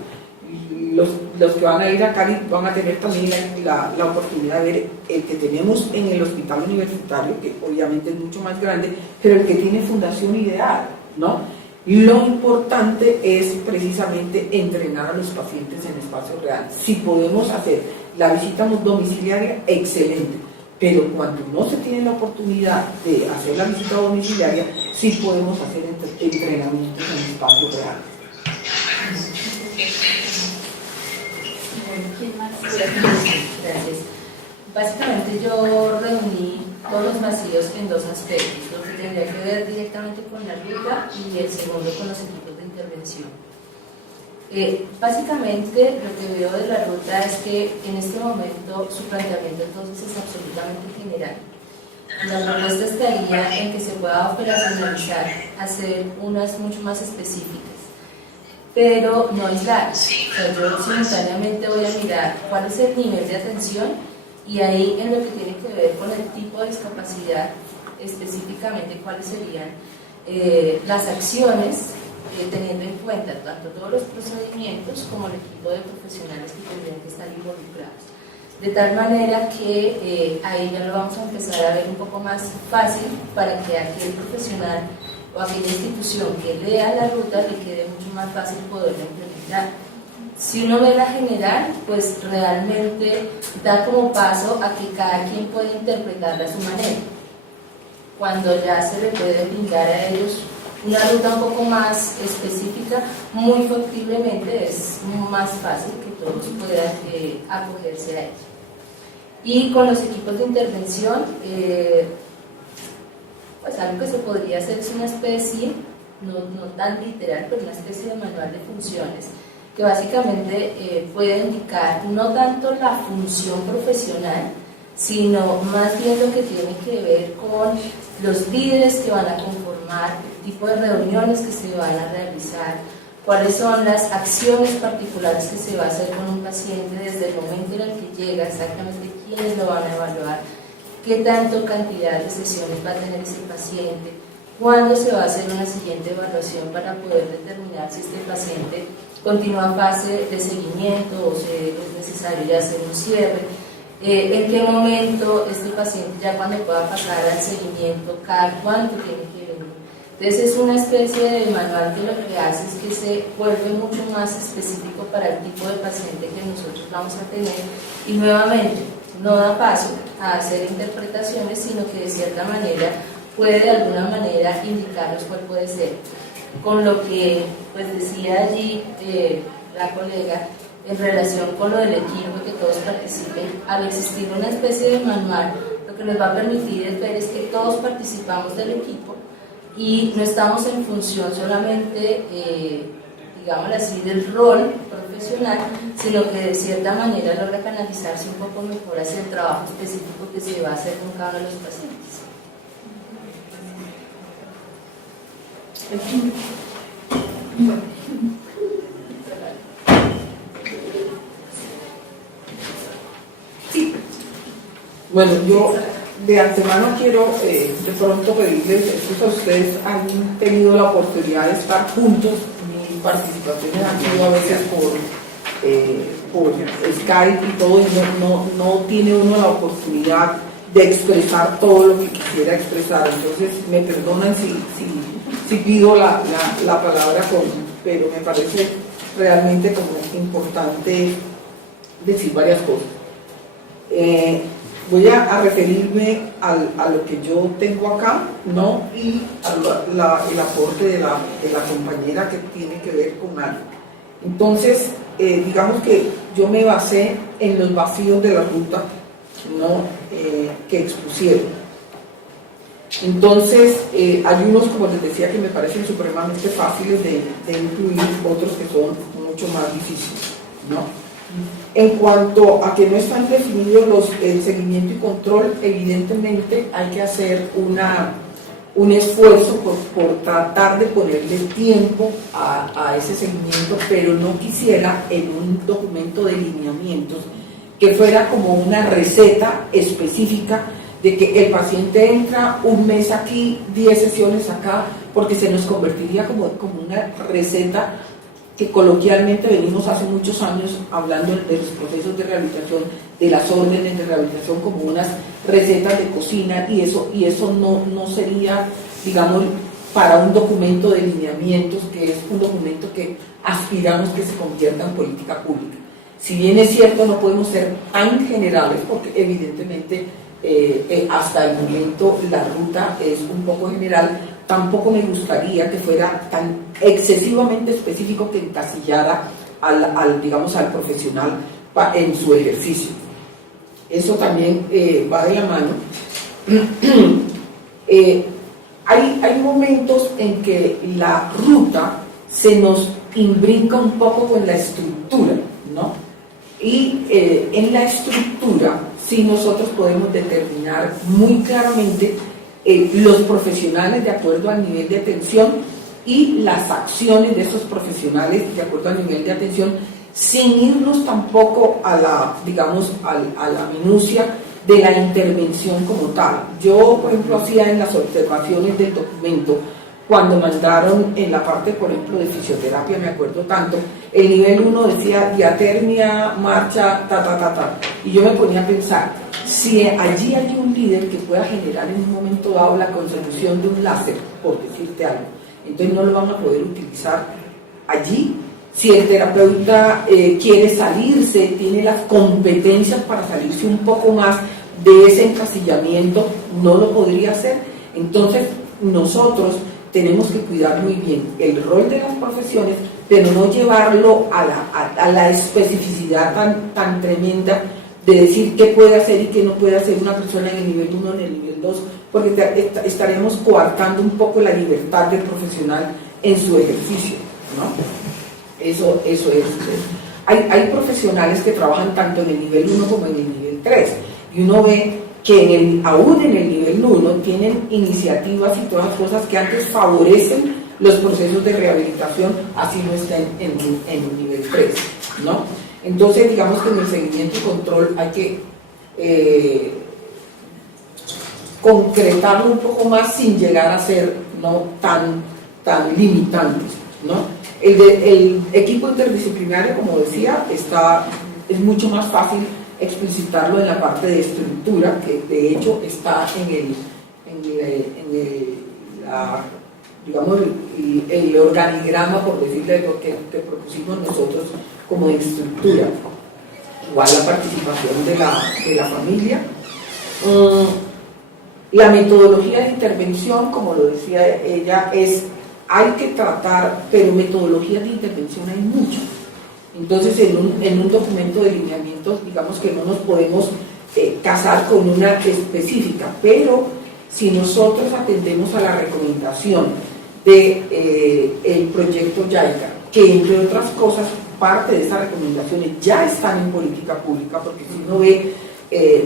los que van a ir a Cali van a tener también la oportunidad de ver el que tenemos en el hospital universitario, que obviamente es mucho más grande, pero el que tiene Fundación Ideal, ¿no? Lo importante es precisamente entrenar a los pacientes en espacios reales. Si podemos hacer la visita domiciliaria, excelente, pero cuando no se tiene la oportunidad de hacer la visita domiciliaria, sí podemos hacer entrenamientos en espacios reales. ¿Quién más? Gracias. Básicamente yo reuní todos los vacíos en dos aspectos, lo que tendría que ver directamente con la ruta y el segundo con los equipos de intervención. Básicamente lo que veo de la ruta es que en este momento su planteamiento entonces es absolutamente general. La propuesta estaría en que se pueda operacionalizar, hacer unas mucho más específicas, pero no aislar. O sea, yo simultáneamente voy a mirar cuál es el nivel de atención y ahí en lo que tiene que ver con el tipo de discapacidad, específicamente cuáles serían las acciones, teniendo en cuenta tanto todos los procedimientos como el equipo de profesionales que tendrían que estar involucrados. De tal manera que ahí ya lo vamos a empezar a ver un poco más fácil para que aquel profesional o aquella institución que lea la ruta le quede mucho más fácil poderla implementar. Si uno ve la general, pues realmente da como paso a que cada quien pueda interpretarla a su manera. Cuando ya se le puede brindar a ellos una ruta un poco más específica, muy factiblemente es más fácil que todos puedan acogerse a ella. Y con los equipos de intervención, pues algo que se podría hacer es una especie, no tan literal, pero una especie de manual de funciones, que básicamente puede indicar no tanto la función profesional, sino más bien lo que tiene que ver con los líderes que van a conformar, el tipo de reuniones que se van a realizar, cuáles son las acciones particulares que se va a hacer con un paciente desde el momento en el que llega, exactamente quiénes lo van a evaluar, qué tanto cantidad de sesiones va a tener ese paciente, cuándo se va a hacer una siguiente evaluación para poder determinar si este paciente continúa en fase de seguimiento o si es necesario ya hacer un cierre, en qué momento este paciente ya cuando pueda pasar al seguimiento, cada cuánto tiene que venir. Entonces es una especie de manual que lo que hace es que se vuelve mucho más específico para el tipo de paciente que nosotros vamos a tener y nuevamente no da paso a hacer interpretaciones, sino que de cierta manera puede de alguna manera indicarnos cuál puede ser. Con lo que pues decía allí la colega en relación con lo del equipo, que todos participen, al existir una especie de manual, lo que nos va a permitir es ver es que todos participamos del equipo y no estamos en función solamente, digámoslo así, del rol profesional, sino que de cierta manera logra canalizarse un poco mejor hacia el trabajo específico que se va a hacer con cada uno de los pacientes. Sí. Bueno, yo de antemano quiero de pronto pedirles, a ustedes han tenido la oportunidad de estar juntos, mi participación ha sido a veces por Skype y todo, y no tiene uno la oportunidad de expresar todo lo que quisiera expresar, entonces me perdonan si pido la palabra, pero me parece realmente como importante decir varias cosas. Voy a referirme a lo que yo tengo acá, ¿no? Y el aporte de la compañera que tiene que ver con algo. Entonces, digamos que yo me basé en los vacíos de la ruta, ¿no? Que expusieron. Entonces, hay unos, como les decía, que me parecen supremamente fáciles de incluir, otros que son mucho más difíciles, ¿no? En cuanto a que no están definidos el seguimiento y control, evidentemente hay que hacer un esfuerzo por tratar de ponerle tiempo a ese seguimiento, pero no quisiera en un documento de lineamientos que fuera como una receta específica de que el paciente entra un mes aquí, 10 sesiones acá, porque se nos convertiría como una receta que coloquialmente venimos hace muchos años hablando de los procesos de rehabilitación, de las órdenes de rehabilitación como unas recetas de cocina, y eso no sería, digamos, para un documento de lineamientos, que es un documento que aspiramos que se convierta en política pública. Si bien es cierto, no podemos ser tan generales, porque evidentemente hasta el momento la ruta es un poco general, tampoco me gustaría que fuera tan excesivamente específico que encasillara digamos, al profesional en su ejercicio. Eso también va de la mano. Hay momentos en que la ruta se nos imbrinca un poco con la estructura, ¿no? Y en la estructura sí nosotros podemos determinar muy claramente los profesionales de acuerdo al nivel de atención y las acciones de esos profesionales de acuerdo al nivel de atención, sin irnos tampoco a la, digamos, a la minucia de la intervención como tal. Yo, por ejemplo, hacía en las observaciones del documento, cuando mandaron en la parte, por ejemplo, de fisioterapia, me acuerdo tanto, el nivel 1 decía diatermia, marcha, y yo me ponía a pensar, si allí hay un líder que pueda generar en un momento dado la consecución de un láser, por decirte algo, entonces no lo van a poder utilizar allí. Si el terapeuta quiere salirse, tiene las competencias para salirse un poco más de ese encasillamiento, no lo podría hacer. Entonces nosotros tenemos que cuidar muy bien el rol de las profesiones, pero no llevarlo a la especificidad tan tremenda de decir qué puede hacer y qué no puede hacer una persona en el nivel 1 o en el nivel 2, porque estaríamos coartando un poco la libertad del profesional en su ejercicio, ¿no? Eso es. Hay profesionales que trabajan tanto en el nivel 1 como en el nivel 3, y uno ve que aún en el nivel 1 tienen iniciativas y todas las cosas que antes favorecen los procesos de rehabilitación, así no estén en el nivel 3, ¿no? Entonces, digamos que en el seguimiento y control hay que concretarlo un poco más sin llegar a ser no tan limitantes, ¿no? El equipo interdisciplinario, como decía, es mucho más fácil explicitarlo en la parte de estructura, que de hecho está el organigrama, por decirle lo que propusimos nosotros como estructura. Igual la participación de la familia. La metodología de intervención, como lo decía ella, hay que tratar, pero metodologías de intervención hay muchas. Entonces, en un documento de lineamientos, digamos que no nos podemos casar con una específica, pero si nosotros atendemos a la recomendación del proyecto JICA, que entre otras cosas, parte de esas recomendaciones ya están en política pública, porque si uno ve,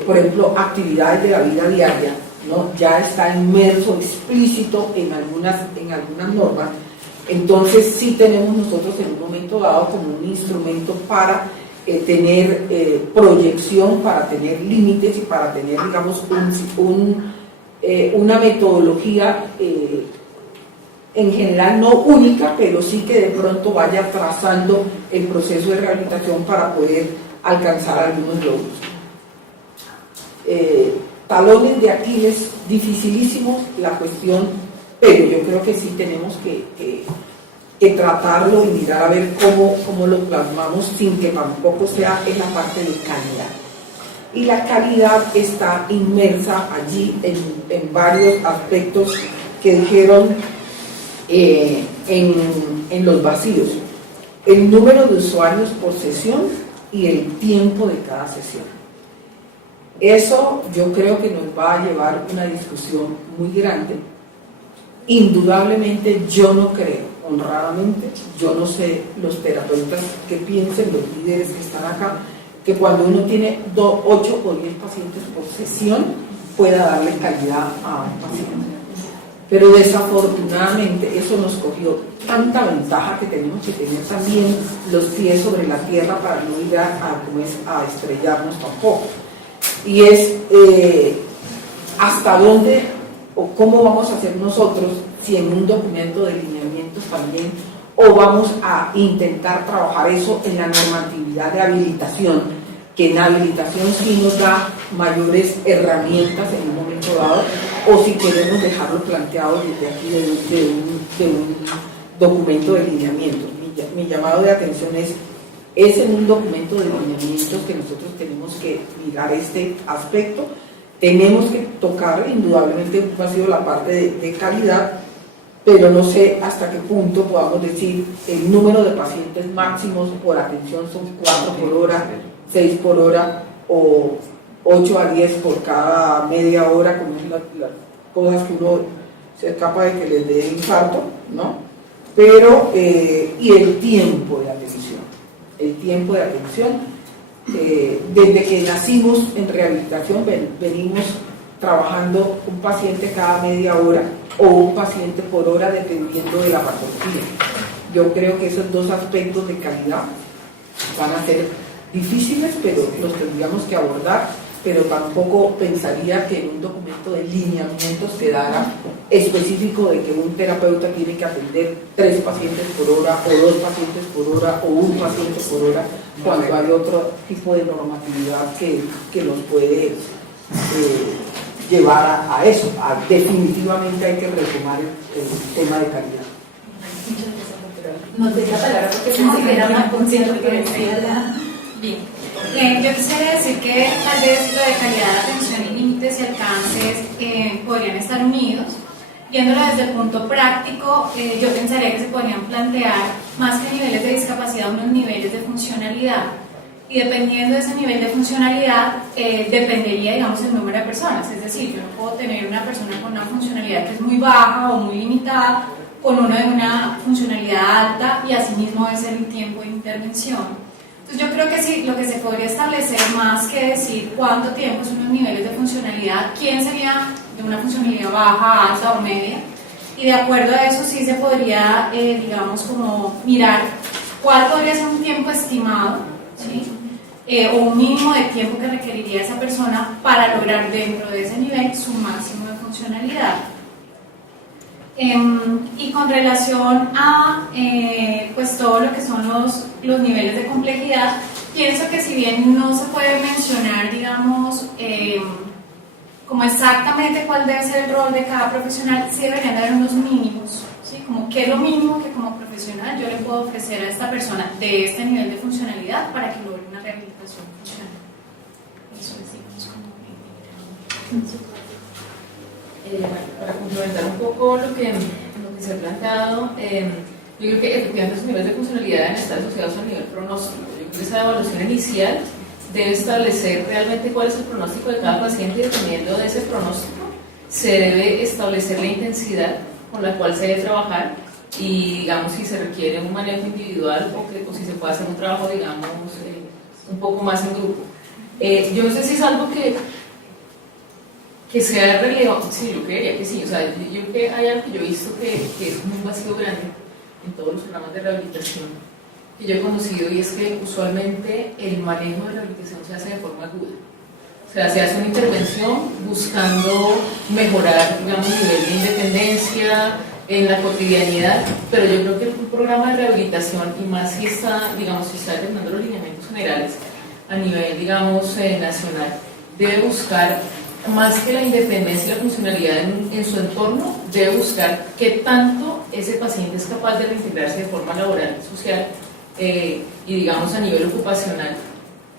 por ejemplo, actividades de la vida diaria, ¿no? Ya está inmerso, explícito en algunas normas. Entonces sí tenemos nosotros en un momento dado como un instrumento para tener proyección, para tener límites y para tener, digamos, una metodología en general no única, pero sí que de pronto vaya trazando el proceso de rehabilitación para poder alcanzar algunos logros. Talones de Aquiles dificilísimos la cuestión, pero yo creo que sí tenemos que tratarlo y mirar a ver cómo lo plasmamos sin que tampoco sea en la parte de calidad. Y la calidad está inmersa allí en varios aspectos que dijeron en los vacíos: el número de usuarios por sesión y el tiempo de cada sesión. Eso yo creo que nos va a llevar una discusión muy grande. Indudablemente yo no creo, honradamente, yo no sé los terapeutas que piensen, los líderes que están acá, que cuando uno tiene 8 o 10 pacientes por sesión pueda darle calidad a un paciente. Pero desafortunadamente eso nos cogió tanta ventaja que tenemos que tener también los pies sobre la tierra para no ir a estrellarnos tampoco. Y es hasta dónde o cómo vamos a hacer nosotros, si en un documento de lineamientos también, o vamos a intentar trabajar eso en la normatividad de habilitación, que en habilitación sí nos da mayores herramientas en un momento dado, o si queremos dejarlo planteado desde aquí de un documento de lineamientos. Mi llamado de atención es en un documento de lineamientos que nosotros tenemos que mirar este aspecto. Tenemos que tocar, indudablemente ha sido la parte de calidad, pero no sé hasta qué punto podamos decir el número de pacientes máximos por atención son 4 por hora, 6 por hora o 8 a 10 por cada media hora, como es las cosas que uno se escapa de que les dé infarto, ¿no? Pero, y el tiempo de atención. El tiempo de atención Desde que nacimos en rehabilitación venimos trabajando un paciente cada media hora o un paciente por hora dependiendo de la patología. Yo creo que esos dos aspectos de calidad van a ser difíciles, pero los tendríamos que abordar, pero tampoco pensaría que en un documento de lineamientos quedara específico de que un terapeuta tiene que atender 3 pacientes por hora o 2 pacientes por hora o 1 paciente por hora, cuando hay otro tipo de normatividad que nos puede llevar a eso. Definitivamente hay que retomar el tema de calidad. No te di la palabra porque pensé que era una concierto que decía la... Bien. Yo quisiera decir que tal vez lo de calidad de atención y límites y alcances podrían estar unidos. Viéndolo desde el punto práctico, yo pensaría que se podrían plantear más que niveles de discapacidad, unos niveles de funcionalidad. Y dependiendo de ese nivel de funcionalidad, dependería, digamos, el número de personas. Es decir, yo no puedo tener una persona con una funcionalidad que es muy baja o muy limitada, con uno de una funcionalidad alta, y asimismo debe ser el tiempo de intervención. Entonces yo creo que sí, lo que se podría establecer más que decir cuánto tiempo son los niveles de funcionalidad, quién sería de una funcionalidad baja, alta o media, y de acuerdo a eso sí se podría, digamos, como mirar cuál podría ser un tiempo estimado, ¿sí? O un mínimo de tiempo que requeriría esa persona para lograr dentro de ese nivel su máximo de funcionalidad. Y con relación a pues todo lo que son los niveles de complejidad, pienso que si bien no se puede mencionar, digamos, como exactamente cuál debe ser el rol de cada profesional, sí deberían haber unos mínimos, ¿sí? Como qué es lo mínimo que como profesional yo le puedo ofrecer a esta persona de este nivel de funcionalidad para que logre una rehabilitación funcional. Eso es, digamos, como... Para complementar un poco lo que se ha planteado, yo creo que efectivamente los niveles de funcionalidad deben estar asociados al nivel pronóstico. Yo creo que esa evaluación inicial debe establecer realmente cuál es el pronóstico de cada paciente, y dependiendo de ese pronóstico se debe establecer la intensidad con la cual se debe trabajar, y digamos si se requiere un manejo individual o si se puede hacer un trabajo, digamos, un poco más en grupo. Yo no sé si es algo que sea relevante. Sí, yo creería que sí. O sea, yo creo que hay algo que yo he visto que es un vacío grande en todos los programas de rehabilitación que yo he conocido, y es que usualmente el manejo de rehabilitación se hace de forma aguda. O sea, se hace una intervención buscando mejorar, digamos, el nivel de independencia en la cotidianidad, pero yo creo que un programa de rehabilitación, y más si está, digamos, si está determinando los lineamientos generales a nivel, digamos, nacional, debe buscar más que la independencia y la funcionalidad en su entorno, debe buscar qué tanto ese paciente es capaz de reintegrarse de forma laboral, social y, digamos, a nivel ocupacional.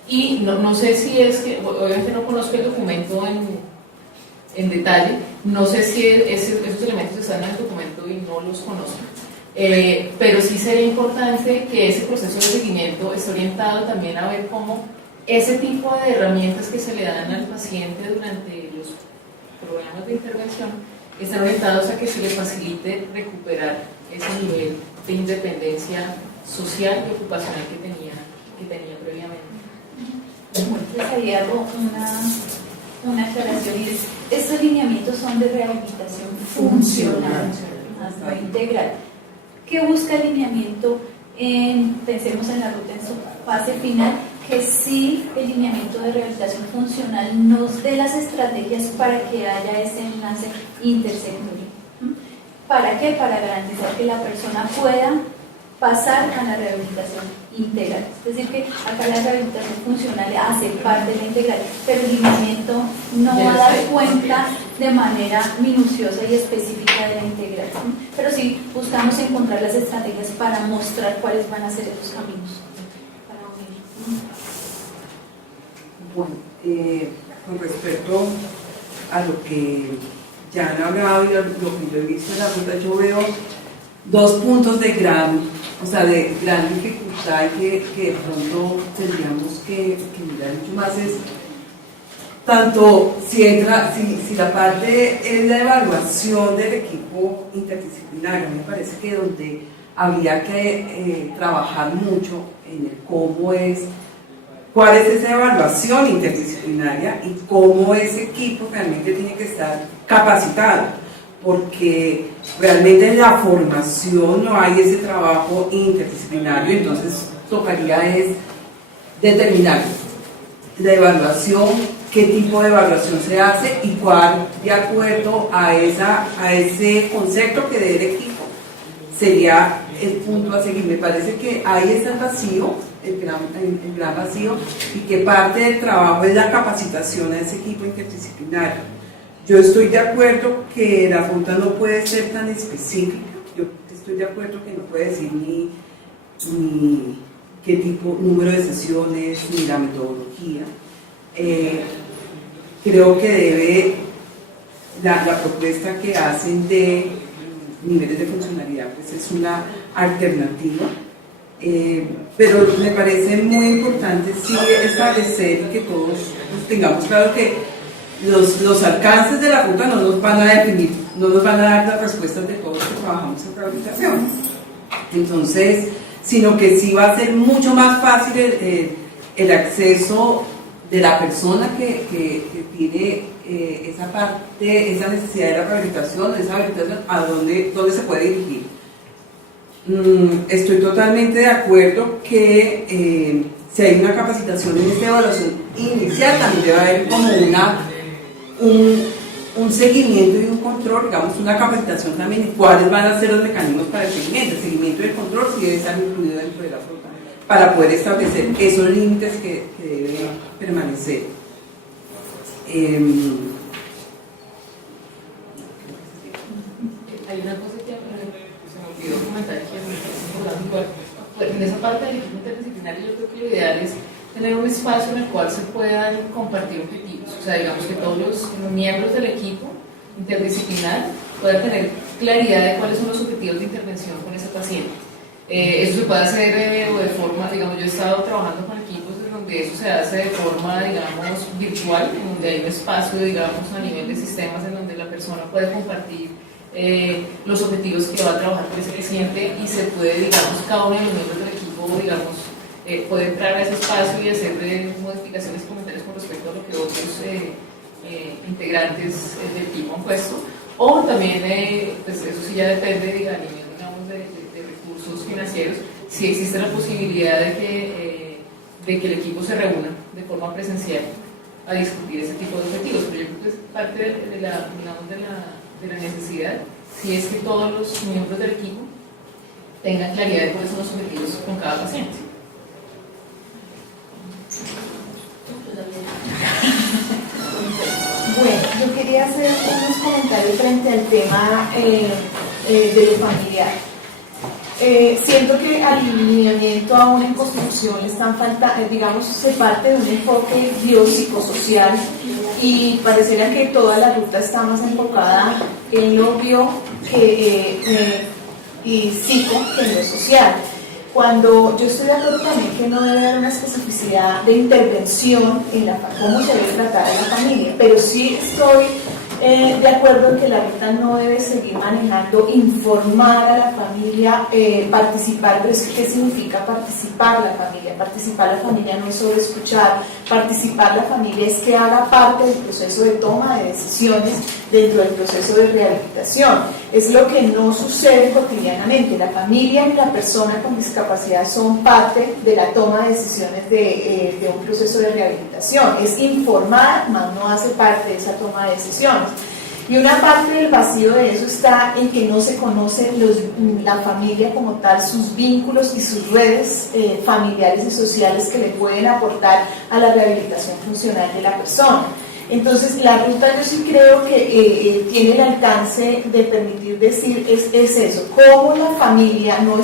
Y no sé si es que, obviamente no conozco el documento en detalle, no sé si esos elementos están en el documento y no los conozco, pero sí sería importante que ese proceso de seguimiento esté orientado también a ver cómo ese tipo de herramientas que se le dan al paciente durante los programas de intervención están orientados a que se le facilite recuperar ese nivel de independencia social y ocupacional que tenía previamente. Les haría una aclaración, y estos lineamientos son de rehabilitación funcional, más no integral. ¿Qué busca el lineamiento? Pensemos en la ruta en su fase final, que sí, el lineamiento de rehabilitación funcional nos dé las estrategias para que haya ese enlace intersectorial. ¿Para qué? Para garantizar que la persona pueda pasar a la rehabilitación integral. Es decir, que acá la rehabilitación funcional hace parte de la integral, pero el lineamiento no va a dar cuenta de manera minuciosa y específica de la integral. Pero sí buscamos encontrar las estrategias para mostrar cuáles van a ser esos caminos. Bueno, con respecto a lo que ya han hablado y lo que yo he visto en la ruta, yo veo dos puntos de gran dificultad que de pronto tendríamos que mirar mucho más. Es tanto si la parte es la evaluación del equipo interdisciplinario. Me parece que donde habría que trabajar mucho en el cómo es cuál es esa evaluación interdisciplinaria y cómo ese equipo realmente tiene que estar capacitado, porque realmente en la formación no hay ese trabajo interdisciplinario, entonces tocaría es determinar la evaluación, qué tipo de evaluación se hace y cuál, de acuerdo a ese concepto que dé el equipo, sería el punto a seguir. Me parece que ahí está el vacío, el gran vacío, y que parte del trabajo es la capacitación a ese equipo interdisciplinario. Yo estoy de acuerdo que la ruta no puede ser tan específica, yo estoy de acuerdo que no puede decir ni qué tipo, número de sesiones, ni la metodología. Creo que debe, la propuesta que hacen de niveles de funcionalidad, pues es una alternativa, pero me parece muy importante sí establecer y que todos pues, tengamos claro que los alcances de la ruta no nos van a definir, no nos van a dar las respuestas de todos los que trabajamos en rehabilitación. Entonces, sino que sí va a ser mucho más fácil el acceso de la persona que tiene esa parte, esa necesidad de la rehabilitación, a dónde se puede dirigir. Estoy totalmente de acuerdo que si hay una capacitación en esta evaluación inicial, también debe haber como un seguimiento y un control, digamos una capacitación también de cuáles van a ser los mecanismos para el seguimiento y el control si debe estar incluido dentro de la ruta, para poder establecer esos límites que deben permanecer. Hay una cosa que se me olvidó comentar que me parece importante igual. En esa parte del equipo interdisciplinario yo creo que lo ideal es tener un espacio en el cual se puedan compartir objetivos, o sea, digamos que todos los miembros del equipo interdisciplinar puedan tener claridad de cuáles son los objetivos de intervención con ese paciente. Eso se puede hacer de forma, digamos, yo he estado trabajando con equipos en donde eso se hace de forma, digamos, virtual, en donde hay un espacio, digamos, a nivel de sistemas en donde la persona puede compartir los objetivos que va a trabajar con ese paciente y se puede, digamos, cada uno de los miembros del equipo, digamos, puede entrar a ese espacio y hacer modificaciones, comentarios con respecto a lo que otros integrantes del equipo han puesto, o también, pues eso sí ya depende a nivel, digamos, de recursos financieros, si existe la posibilidad de que el equipo se reúna de forma presencial a discutir ese tipo de objetivos, pero yo creo que es parte de la necesidad, si es que todos los miembros del equipo tengan claridad de cuáles son los objetivos con cada paciente. Bueno, yo quería hacer unos comentarios frente al tema de lo familiar. Siento que al alineamiento aún en construcción están digamos, se parte de un enfoque biopsicosocial y pareciera que toda la ruta está más enfocada en lo bio y psico que en lo social. Cuando yo estoy de acuerdo también que no debe haber una especificidad de intervención en cómo se debe tratar a la familia, pero sí estoy de acuerdo en que la ruta no debe seguir manejando, informar a la familia, participar. Pero ¿qué significa participar la familia? Participar la familia no es solo escuchar, participar la familia es que haga parte del proceso de toma de decisiones dentro del proceso de rehabilitación. Es lo que no sucede cotidianamente. La familia y la persona con discapacidad son parte de la toma de decisiones de un proceso de rehabilitación. Es informar, mas no hace parte de esa toma de decisiones. Y una parte del vacío de eso está en que no se conoce la familia como tal, sus vínculos y sus redes familiares y sociales que le pueden aportar a la rehabilitación funcional de la persona. Entonces, la ruta yo sí creo que tiene el alcance de permitir decir, es eso, cómo la familia, no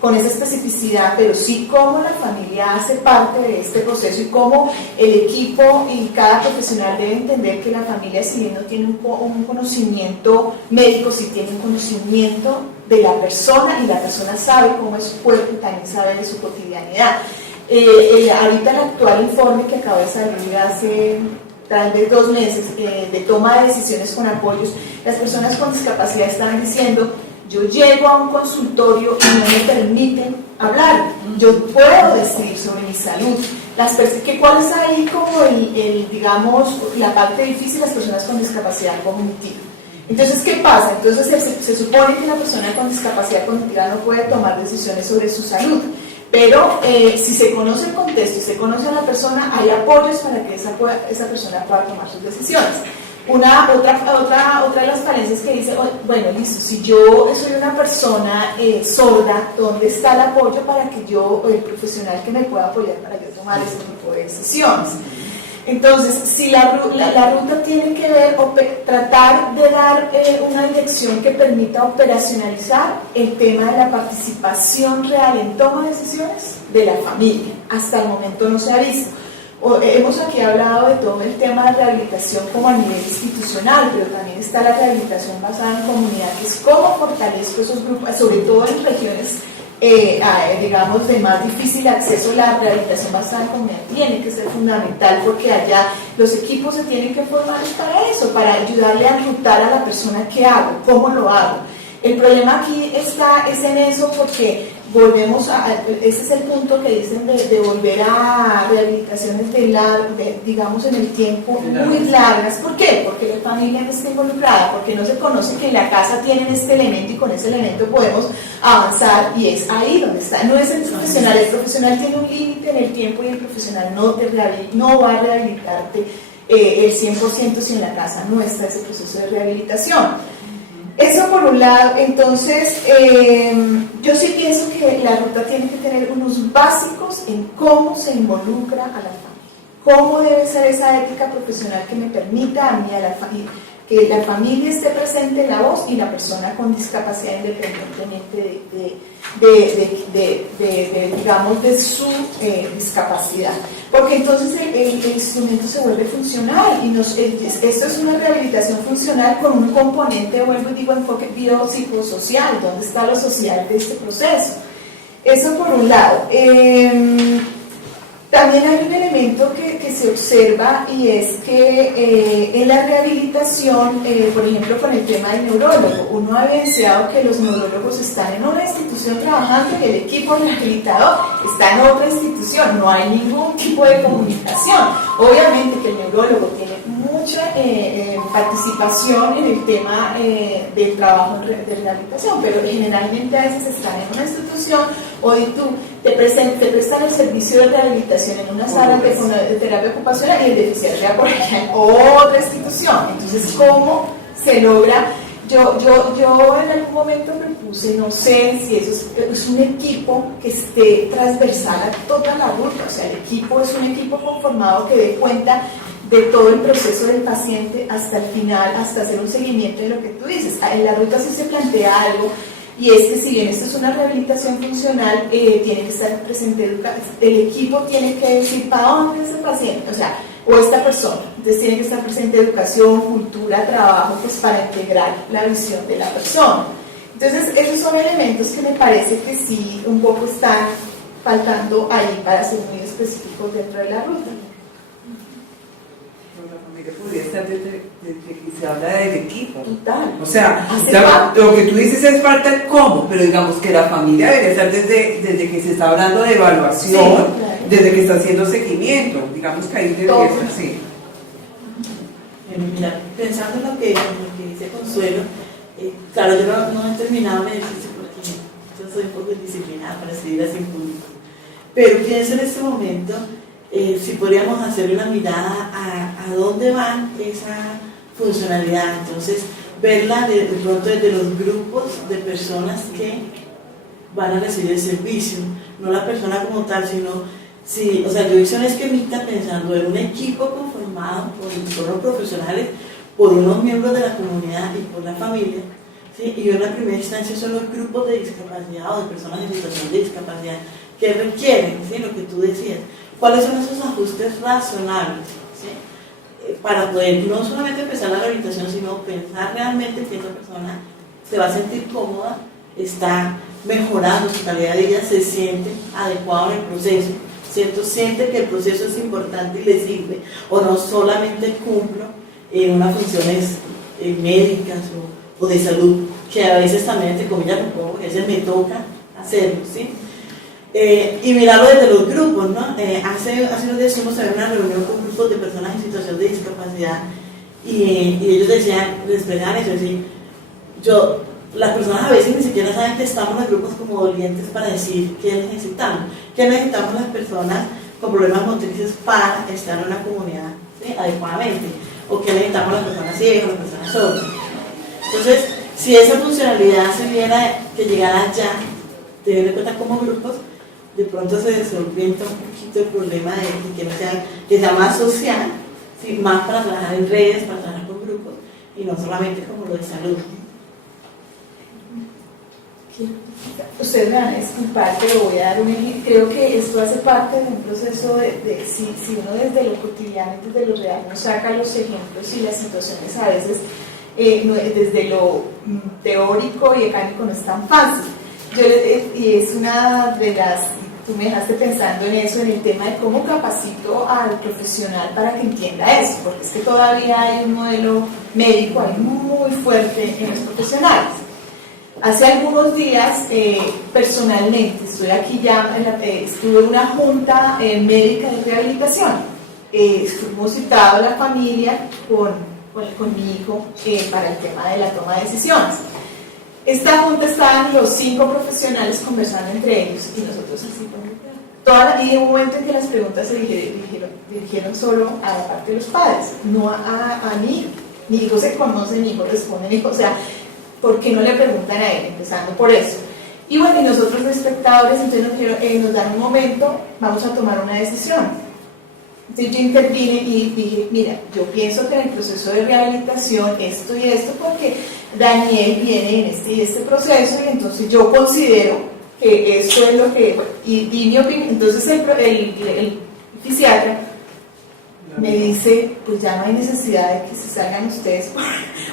con esa especificidad, pero sí cómo la familia hace parte de este proceso y cómo el equipo y cada profesional debe entender que la familia, si bien no tiene un conocimiento médico, sí tiene un conocimiento de la persona y la persona sabe cómo es su cuerpo y también sabe de su cotidianidad. Ahorita el actual informe que acaba de salir hace tal vez 2 meses de toma de decisiones con apoyos, las personas con discapacidad están diciendo: yo llego a un consultorio y no me permiten hablar, yo puedo decidir sobre mi salud. ¿Cuál es ahí como digamos, la parte difícil? Las personas con discapacidad cognitiva. Entonces, ¿qué pasa? Entonces se supone que la persona con discapacidad cognitiva no puede tomar decisiones sobre su salud, pero si se conoce el contexto y se conoce a la persona, hay apoyos para que esa persona pueda tomar sus decisiones. Otra de las falencias que dice, bueno, listo, si yo soy una persona sorda, ¿dónde está el apoyo para que el profesional que me pueda apoyar para yo tomar ese tipo de decisiones? Entonces, si la ruta tiene que ver tratar de dar una dirección que permita operacionalizar el tema de la participación real en toma de decisiones de la familia. Hasta el momento no se ha visto. Hemos aquí hablado de todo el tema de rehabilitación como a nivel institucional, pero también está la rehabilitación basada en comunidad, que es cómo fortalezco esos grupos, sobre todo en regiones digamos de más difícil acceso. La rehabilitación basada en comunidad tiene que ser fundamental, porque allá los equipos se tienen que formar para eso, para ayudarle a enrutar a la persona qué hago, cómo lo hago. El problema aquí es en eso, porque ese es el punto que dicen de volver a rehabilitaciones digamos en el tiempo muy largas. ¿Por qué? Porque la familia no está involucrada, porque no se conoce que en la casa tienen este elemento y con ese elemento podemos avanzar, y es ahí donde está. No es el profesional tiene un límite en el tiempo y el profesional no va a rehabilitarte el 100% si en la casa no está ese proceso de rehabilitación. Eso por un lado. Entonces, yo sí pienso que la ruta tiene que tener unos básicos en cómo se involucra a la familia, cómo debe ser esa ética profesional que me permita a mí, a la familia, que la familia esté presente en la voz y la persona con discapacidad, independientemente digamos, de su discapacidad. Porque entonces el instrumento se vuelve funcional y esto es una rehabilitación funcional con un componente, vuelvo y digo, enfoque biopsicosocial, ¿dónde está lo social de este proceso? Eso por un lado. También hay un elemento que se observa, y es que en la rehabilitación, por ejemplo con el tema del neurólogo, uno ha evidenciado que los neurólogos están en una institución trabajando y el equipo rehabilitador está en otra institución, no hay ningún tipo de comunicación. Obviamente que el neurólogo tiene mucha participación en el tema del trabajo de rehabilitación, pero generalmente a veces están en una institución, hoy tú te prestan el servicio de rehabilitación en una sala de terapia ocupacional y el deficiente por allá en otra institución. Entonces, ¿cómo se logra? Yo en algún momento me puse, no sé si eso es un equipo que esté transversal a toda la ruta, o sea, el equipo es un equipo conformado que dé cuenta de todo el proceso del paciente hasta el final, hasta hacer un seguimiento de lo que tú dices. En la ruta sí se plantea algo, y es que si bien esto es una rehabilitación funcional, tiene que estar presente el equipo, tiene que decir para dónde es el paciente, o esta persona. Entonces tiene que estar presente educación, cultura, trabajo, pues para integrar la visión de la persona. Entonces esos son elementos que me parece que sí un poco están faltando ahí para ser muy específicos dentro de la ruta. Podría estar desde que se habla del equipo. Total. O sea, lo que tú dices es parte del cómo, pero digamos que la familia debería estar desde que se está hablando de evaluación, sí, claro, desde que está haciendo seguimiento, digamos que ahí debería estar así. Mira, pensando en lo que dice Consuelo, claro, yo no he terminado mi ejercicio porque yo soy un poco disciplinada para seguir así en público, pero pienso en este momento si podríamos hacer una mirada a dónde va esa funcionalidad. Entonces, verla de pronto desde los grupos de personas que van a recibir el servicio, no la persona como tal, sino, yo hice un esquemita pensando en un equipo conformado por los profesionales, por unos miembros de la comunidad y por la familia, ¿sí? Y en la primera instancia son los grupos de discapacidad o de personas en situación de discapacidad que requieren, ¿sí? Lo que tú decías. ¿Cuáles son esos ajustes razonables? ¿Sí? Para poder no solamente empezar la rehabilitación, sino pensar realmente que esa persona se va a sentir cómoda, está mejorando su calidad de vida, se siente adecuado en el proceso, ¿cierto? Siente que el proceso es importante y le sirve, o no solamente cumplo unas funciones médicas o de salud, que a veces también, entre comillas, porque a veces me toca hacerlo, ¿sí? y mirarlo desde los grupos, ¿no? Hace unos días fuimos a ver una reunión con grupos de personas en situación de discapacidad y ellos decían, les expresaban eso, decir, las personas a veces ni siquiera saben que estamos en grupos como dolientes para decir qué necesitamos las personas con problemas motrices para estar en una comunidad, ¿sí? Adecuadamente, o qué necesitamos las personas ciegas, las personas sordas. Entonces, si esa funcionalidad se viera que llegara ya, teniendo en cuenta como grupos, de pronto se solventa un poquito el problema de que sea más social, ¿sí? Más para trabajar en redes, para trabajar con grupos, y no solamente como lo de salud. Ustedes me van a disculpar, pero voy a dar un ejemplo. Creo que esto hace parte de un proceso si uno desde lo cotidiano, desde lo real, no saca los ejemplos y las situaciones a veces desde lo teórico y académico no es tan fácil. Y es una de las, tú me dejaste pensando en eso, en el tema de cómo capacito al profesional para que entienda eso, porque es que todavía hay un modelo médico ahí muy fuerte en los profesionales. Hace algunos días, personalmente, estoy aquí ya, estuve en una junta médica de rehabilitación. Estuvimos citados la familia con mi hijo para el tema de la toma de decisiones. Esta junta estaban los 5 profesionales conversando entre ellos y nosotros así. Y en un momento en que las preguntas se dirigieron solo a la parte de los padres, no a mi hijo. Mi hijo se conoce, mi hijo responde, mi hijo, o sea, ¿por qué no le preguntan a él? Empezando por eso. Y bueno, y nosotros los espectadores, entonces nos dan un momento, vamos a tomar una decisión. Entonces yo intervine y dije, mira, yo pienso que en el proceso de rehabilitación esto y esto, porque Daniel viene en este proceso y entonces yo considero que esto es lo que, y di mi opinión. Entonces el fisiatra me dice, pues ya no hay necesidad de que se salgan ustedes,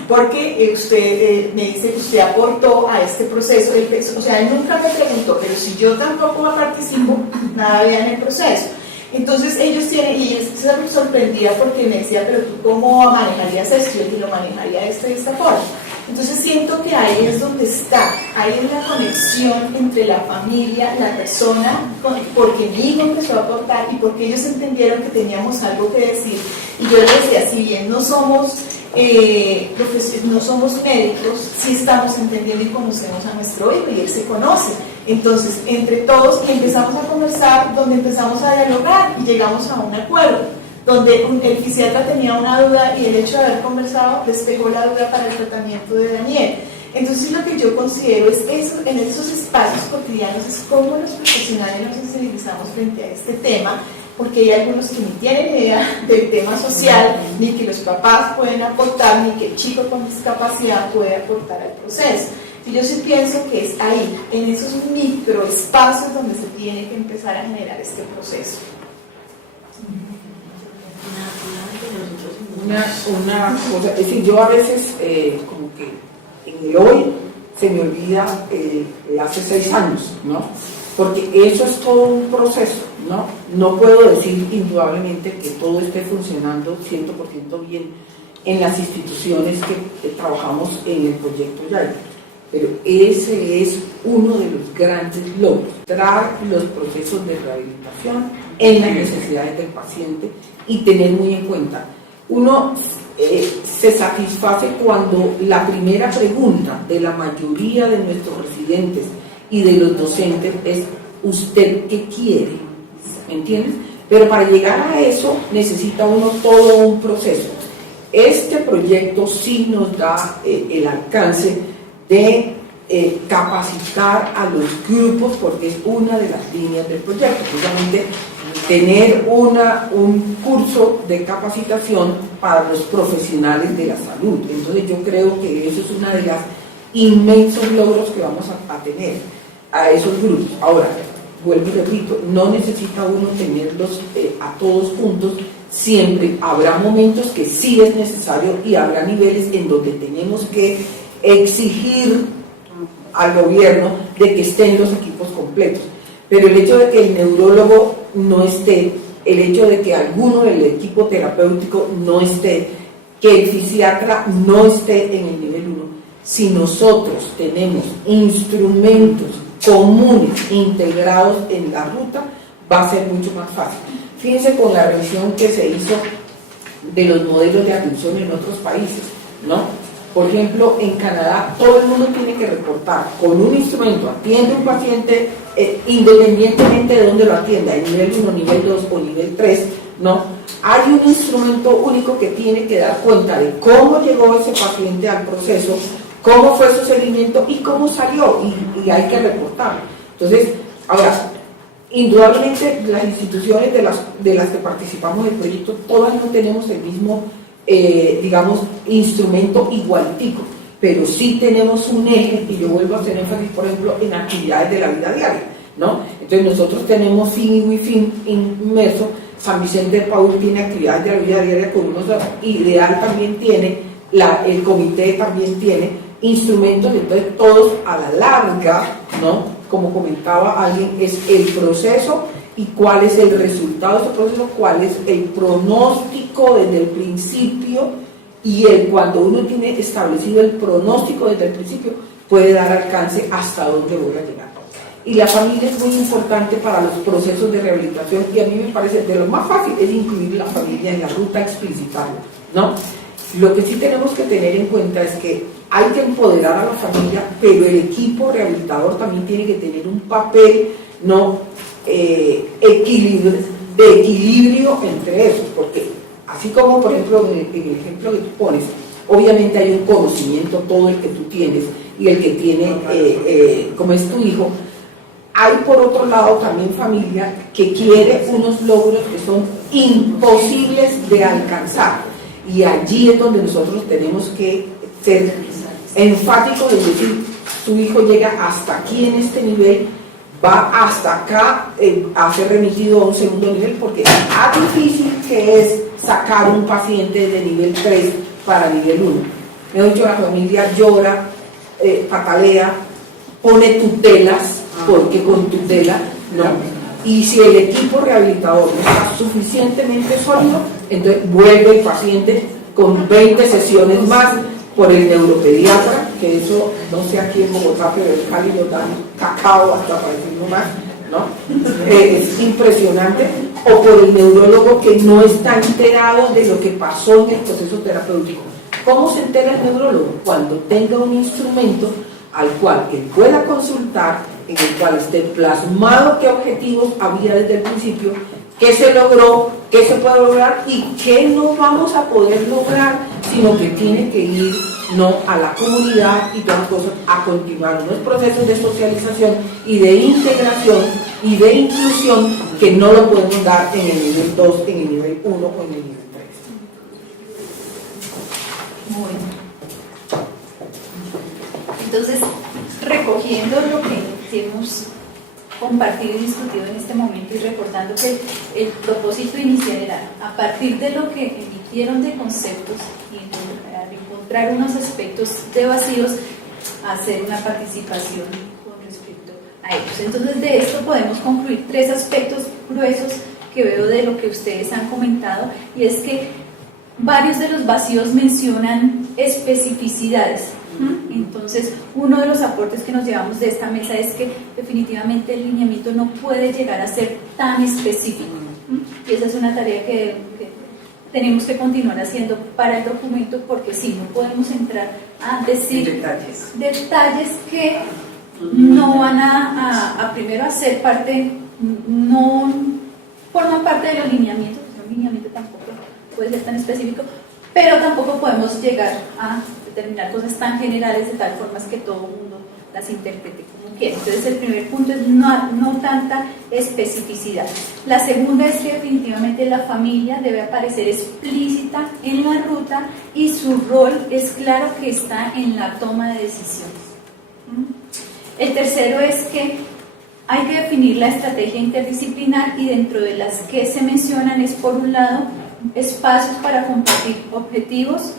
porque usted me dice que usted aportó a este proceso, o sea, él nunca me preguntó, pero si yo tampoco participo, nada había en el proceso. Entonces ellos tienen, y él se sorprendía porque me decía, pero tú cómo manejarías esto, y lo manejaría de esta forma. Entonces siento que ahí es donde está, ahí es la conexión entre la familia, la persona, porque mi hijo empezó a aportar y porque ellos entendieron que teníamos algo que decir. Y yo les decía, si bien no somos médicos, sí estamos entendiendo y conocemos a nuestro hijo y él se conoce. Entonces, entre todos empezamos a conversar, donde empezamos a dialogar y llegamos a un acuerdo, donde el fisiatra tenía una duda y el hecho de haber conversado despejó la duda para el tratamiento de Daniel. Entonces lo que yo considero es eso, en esos espacios cotidianos, es cómo los profesionales nos sensibilizamos frente a este tema, porque hay algunos que ni tienen idea del tema social, ni que los papás pueden aportar, ni que el chico con discapacidad puede aportar al proceso. Y yo sí pienso que es ahí, en esos microespacios donde se tiene que empezar a generar este proceso. Una cosa, es decir, yo a veces como que en el hoy se me olvida el hace 6 años, ¿no? Porque eso es todo un proceso, ¿no? No puedo decir indudablemente que todo esté funcionando 100% bien en las instituciones que trabajamos en el proyecto YAI, pero ese es uno de los grandes logros, traer los procesos de rehabilitación en las necesidades del paciente y tener muy en cuenta. Uno se satisface cuando la primera pregunta de la mayoría de nuestros residentes y de los docentes es ¿usted qué quiere? ¿Me entiendes? Pero para llegar a eso necesita uno todo un proceso. Este proyecto sí nos da el alcance de capacitar a los grupos, porque es una de las líneas del proyecto, precisamente tener un curso de capacitación para los profesionales de la salud. Entonces yo creo que eso es una de las inmensos logros que vamos a tener a esos grupos. Ahora, vuelvo y repito, no necesita uno tenerlos a todos juntos, siempre habrá momentos que sí es necesario y habrá niveles en donde tenemos que exigir al gobierno de que estén los equipos completos, pero el hecho de que el neurólogo no esté, el hecho de que alguno del equipo terapéutico no esté, que el fisiatra no esté en el nivel 1, si nosotros tenemos instrumentos comunes, integrados en la ruta, va a ser mucho más fácil. Fíjense con la revisión que se hizo de los modelos de atención en otros países, ¿no? Por ejemplo, en Canadá todo el mundo tiene que reportar con un instrumento, atiende un paciente independientemente de dónde lo atienda, en nivel 1, nivel 2 o nivel 3, ¿no? Hay un instrumento único que tiene que dar cuenta de cómo llegó ese paciente al proceso, cómo fue su seguimiento y cómo salió, y hay que reportarlo. Entonces, ahora, indudablemente las instituciones de las que participamos del proyecto, todas no tenemos el mismo, digamos, instrumento igualitico, pero sí tenemos un eje, y yo vuelvo a hacer énfasis, por ejemplo, en actividades de la vida diaria, ¿no? Entonces nosotros tenemos FIN y WIFIN inmerso. San Vicente de Paúl tiene actividades de la vida diaria con unos, IDEAL también tiene, el comité también tiene instrumentos. Entonces todos a la larga, ¿no? Como comentaba alguien, es el proceso y cuál es el resultado de ese proceso, cuál es el pronóstico desde el principio, y cuando uno tiene establecido el pronóstico desde el principio, puede dar alcance hasta dónde voy a llegar. Y la familia es muy importante para los procesos de rehabilitación, y a mí me parece de lo más fácil es incluir la familia en la ruta, explicitarla, ¿no? Lo que sí tenemos que tener en cuenta es que hay que empoderar a la familia, pero el equipo rehabilitador también tiene que tener un papel, ¿no? De equilibrio entre esos, porque así como por ejemplo en el ejemplo que tú pones, obviamente hay un conocimiento, todo el que tú tienes y el que tiene, como es tu hijo. Hay por otro lado también familia que quiere unos logros que son imposibles de alcanzar, y allí es donde nosotros tenemos que ser enfáticos, es decir, tu hijo llega hasta aquí en este nivel, va hasta acá a ser remitido a un segundo nivel, porque a difícil que es sacar un paciente de nivel 3 para nivel 1. Me he dicho, la familia llora, patalea, pone tutelas, porque con tutela no. Y si el equipo rehabilitador no está suficientemente sólido, entonces vuelve el paciente con 20 sesiones más por el neuropediatra, que eso no sé aquí en Bogotá, pero en Cali lo dan cacao hasta para decirlo más, ¿no? Es impresionante, o por el neurólogo que no está enterado de lo que pasó en el proceso terapéutico. ¿Cómo se entera el neurólogo? Cuando tenga un instrumento al cual él pueda consultar, en el cual esté plasmado qué objetivos había desde el principio, qué se logró, qué se puede lograr y qué no vamos a poder lograr, sino que tiene que ir, no, a la comunidad y todas las cosas, a continuar unos procesos de socialización y de integración y de inclusión que no lo podemos dar en el nivel 2, en el nivel 1 o en el nivel 3. Bueno, entonces, recogiendo lo que hemos compartido y discutido en este momento y recordando que el propósito inicial era, a partir de lo que emitieron de conceptos y encontrar unos aspectos de vacíos, hacer una participación con respecto a ellos. Entonces, de esto podemos concluir 3 aspectos gruesos que veo de lo que ustedes han comentado, y es que varios de los vacíos mencionan especificidades. Entonces, uno de los aportes que nos llevamos de esta mesa es que definitivamente el lineamiento no puede llegar a ser tan específico, y esa es una tarea que tenemos que continuar haciendo para el documento, porque si no podemos entrar a decir detalles que no van a primero a ser parte, no forman parte de los lineamientos, porque un lineamiento tampoco puede ser tan específico, pero tampoco podemos llegar a determinar cosas tan generales de tal forma que todo el mundo las interprete como quiera. Entonces, el primer punto es no tanta especificidad. La segunda es que definitivamente la familia debe aparecer explícita en la ruta, y su rol es claro que está en la toma de decisiones. El tercero es que hay que definir la estrategia interdisciplinar, y dentro de las que se mencionan es, por un lado, espacios para compartir objetivos,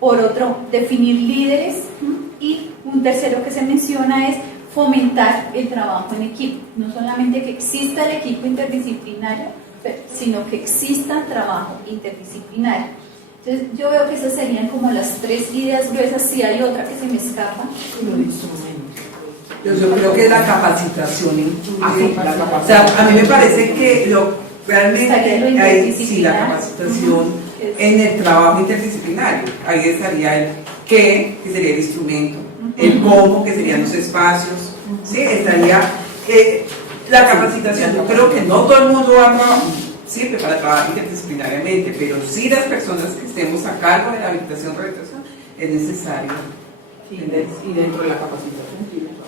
por otro, definir líderes, y un tercero que se menciona es fomentar el trabajo en equipo. No solamente que exista el equipo interdisciplinario, sino que exista trabajo interdisciplinario. Entonces, yo veo que esas serían como las 3 ideas gruesas. Si hay otra que se me escapa. Los instrumentos. Yo creo que la capacitación Así, la o capacitación. sea, a mí me parece que realmente Estaría lo sí, la interdisciplinar. capacitación en el trabajo interdisciplinario, ahí estaría el qué, que sería el instrumento, el cómo, que serían los espacios, ¿sí? Estaría la capacitación. Yo creo que no todo el mundo va a trabajar, sirve para trabajar interdisciplinariamente, pero sí las personas que estemos a cargo de la habilitación rehabilitación es necesario. Y dentro de la capacitación, sí, está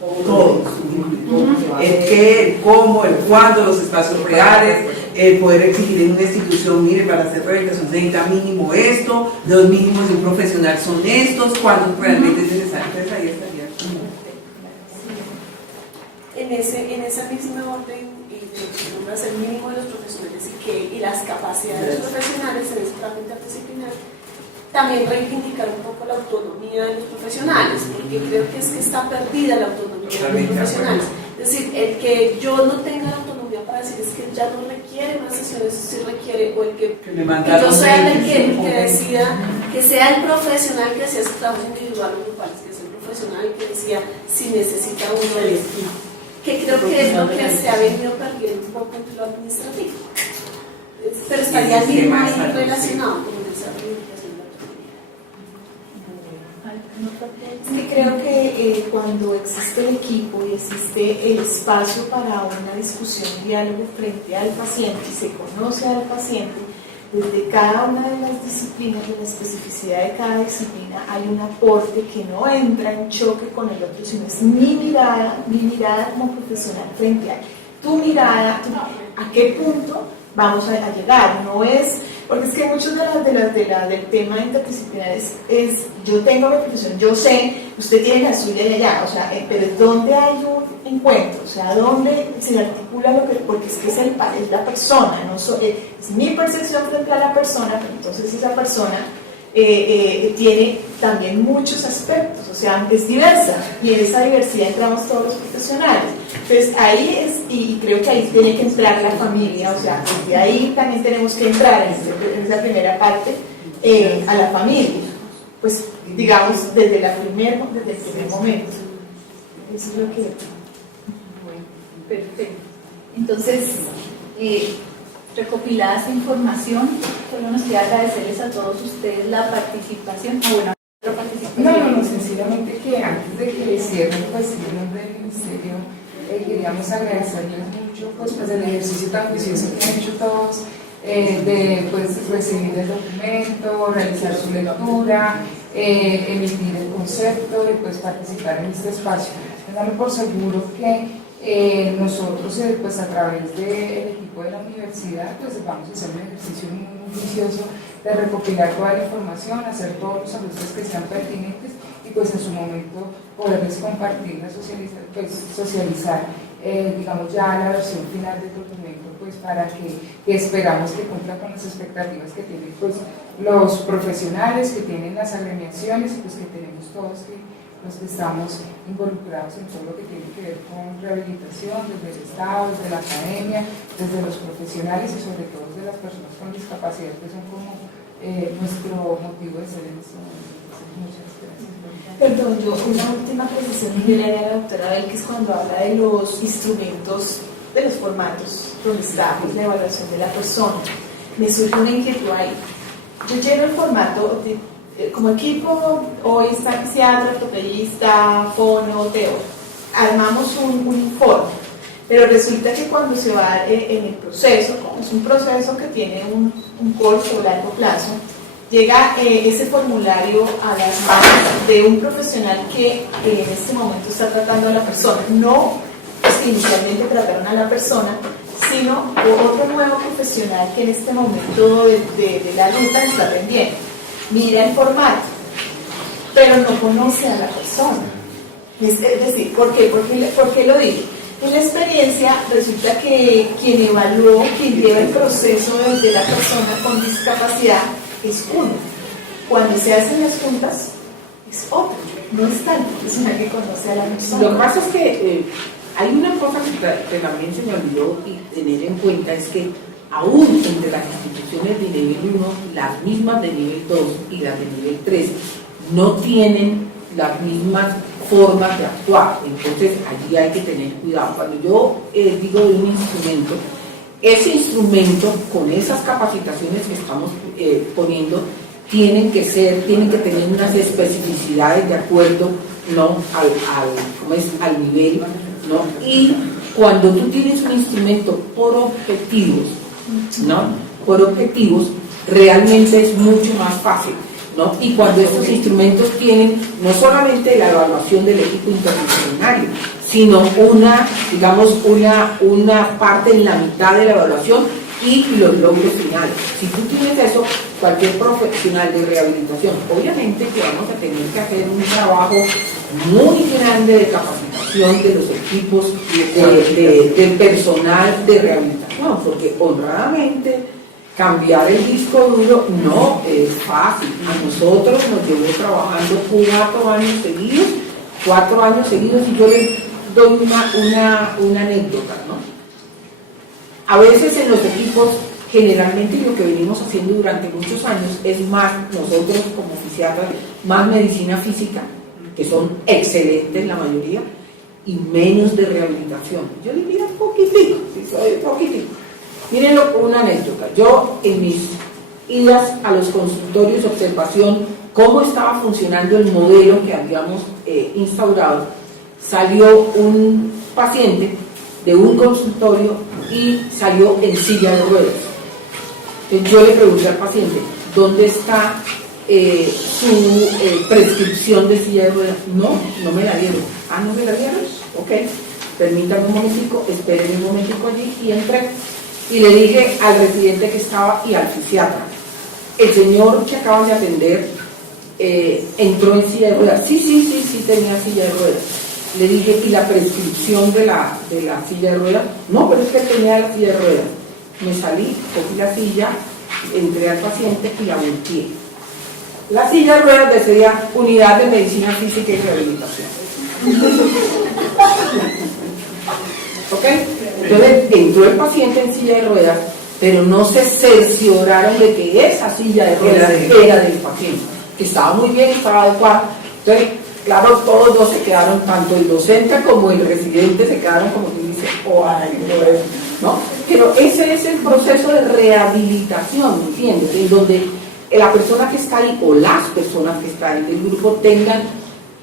Todo. El qué, el cómo, el cuándo, los espacios reales, el poder exigir en una institución, mire, para hacer rehabilitación se necesita mínimo esto, los mínimos de un profesional son estos, cuándo realmente es necesario. Entonces ahí estaría como... En esa misma orden, el mínimo de los profesionales y las capacidades profesionales en ese trabajo interdisciplinar, también reivindicar un poco la autonomía de los profesionales, porque creo que está perdida la autonomía de los profesionales. Es decir, el que yo no tenga la autonomía para decir es que ya no requiere más sesiones, sí requiere, o el que yo sea el que decida, que sea el profesional que hacía ese trabajo individual o grupal, que sea el profesional que decía si necesita uno de esto, que creo que es lo que se ha venido perdiendo un poco entre lo administrativo. Pero estaría bien ahí relacionado con esa reivindicación. Es que creo que cuando existe el equipo y existe el espacio para una discusión y diálogo frente al paciente y se conoce al paciente, desde cada una de las disciplinas, de la especificidad de cada disciplina, hay un aporte que no entra en choque con el otro, sino es mi mirada como profesional frente a tu mirada, a qué punto vamos a llegar. No es, porque es que muchos del tema interdisciplinar es yo tengo mi profesión, yo sé, usted tiene la suya y allá, o sea, pero ¿dónde hay un encuentro? O sea, ¿dónde se articula lo que, porque es que es la persona, no es mi percepción frente a la persona, pero entonces esa persona tiene también muchos aspectos, o sea, es diversa, y en esa diversidad entramos todos los profesionales. Entonces ahí es, y creo que ahí tiene que entrar la familia, o sea, desde ahí también tenemos que entrar en esa primera parte a la familia, pues digamos desde el primer momento. Eso es lo que... Perfecto. Entonces, recopilada esa información, solo nos queda agradecerles a todos ustedes la participación. Otra participación. No, sencillamente que antes de que cierren pues en nombre del Ministerio, queríamos agradecerles mucho pues el ejercicio tan juicioso que han hecho todos, de pues recibir el documento, realizar su lectura, emitir el concepto y pues participar en este espacio. Dame por seguro que nosotros pues a través del equipo de la universidad pues vamos a hacer un ejercicio muy juicioso de recopilar toda la información, hacer todos los ajustes que sean pertinentes y pues en su momento poderles compartir, socializar digamos ya la versión final del documento pues para que esperamos que cumpla con las expectativas que tienen pues los profesionales, que tienen las agremiaciones y pues que tenemos todos los que estamos involucrados en todo lo que tiene que ver con rehabilitación, desde el Estado, desde la academia, desde los profesionales y sobre todo desde las personas con discapacidad, que son como nuestro motivo de ser en este momento. Muchas gracias. Perdón, yo una última precisión que le haría a la doctora Abel, que es cuando habla de los instrumentos, de los formatos donde está la evaluación de la persona. Me surge una inquietud ahí. Yo lleno el formato como equipo, hoy está psiquiatra, ortopedista, fono, teo, armamos un informe, pero resulta que cuando se va en el proceso, como es un proceso que tiene un corto o largo plazo, llega ese formulario a las manos de un profesional que en este momento está tratando a la persona, no pues, que inicialmente trataron a la persona, sino otro nuevo profesional que en este momento de la ruta está aprendiendo. Mira el formato, pero no conoce a la persona. Es decir, ¿por qué lo digo? En la experiencia resulta que quien evaluó, quien lleva el proceso desde la persona con discapacidad es uno. Cuando se hacen las juntas es otro, no es tal persona que conoce a la persona. Lo que pasa es que hay una cosa que también se me olvidó tener en cuenta, es que aún entre las instituciones de nivel 1, las mismas de nivel 2 y las de nivel 3 no tienen las mismas formas de actuar. Entonces allí hay que tener cuidado. Cuando yo digo de un instrumento, ese instrumento con esas capacitaciones que estamos poniendo tienen que tener unas especificidades de acuerdo, ¿no?, al nivel, ¿no? Y cuando tú tienes un instrumento por objetivos, ¿no?, por objetivos, realmente es mucho más fácil, ¿no? Y cuando estos instrumentos tienen no solamente la evaluación del equipo interdisciplinario, sino una parte en la mitad de la evaluación y los logros finales. Si tú tienes eso, cualquier profesional de rehabilitación, obviamente que vamos a tener que hacer un trabajo muy grande de capacitación de los equipos, del personal de rehabilitación, porque honradamente cambiar el disco duro no es fácil. A nosotros nos llevó trabajando 4 años seguidos, y yo les doy una anécdota, ¿no? A veces en los equipos, generalmente lo que venimos haciendo durante muchos años es más, nosotros como fisiatras, más medicina física, que son excelentes la mayoría, y menos de rehabilitación. Yo diría poquitico, poquitico. Miren una anécdota. Yo en mis idas a los consultorios de observación, cómo estaba funcionando el modelo que habíamos instaurado, salió un paciente de un consultorio y salió en silla de ruedas. Entonces yo le pregunté al paciente, ¿dónde está su prescripción de silla de ruedas? No me la dieron. Ah, ¿no me la dieron? Ok, permítame un momentico, esperen un momentico allí, y entré. Y le dije al residente que estaba y al fisiatra, el señor que acaban de atender entró en silla de ruedas. Sí, tenía silla de ruedas. Le dije, ¿y la prescripción de la silla de ruedas? No, pero es que tenía la silla de ruedas. Me salí, cogí la silla, entré al paciente y la volteé. La silla de ruedas decía Unidad de Medicina Física y Rehabilitación. ¿Ok? Entonces entró el paciente en silla de ruedas, pero no se cercioraron de que esa silla de ruedas era del paciente, que estaba muy bien, estaba adecuada. Entonces, claro, todos dos se quedaron, tanto el docente como el residente se quedaron como que dice, oh, ay, no, pero ese es el proceso de rehabilitación, ¿entiendes? En donde la persona que está ahí o las personas que están en el grupo tengan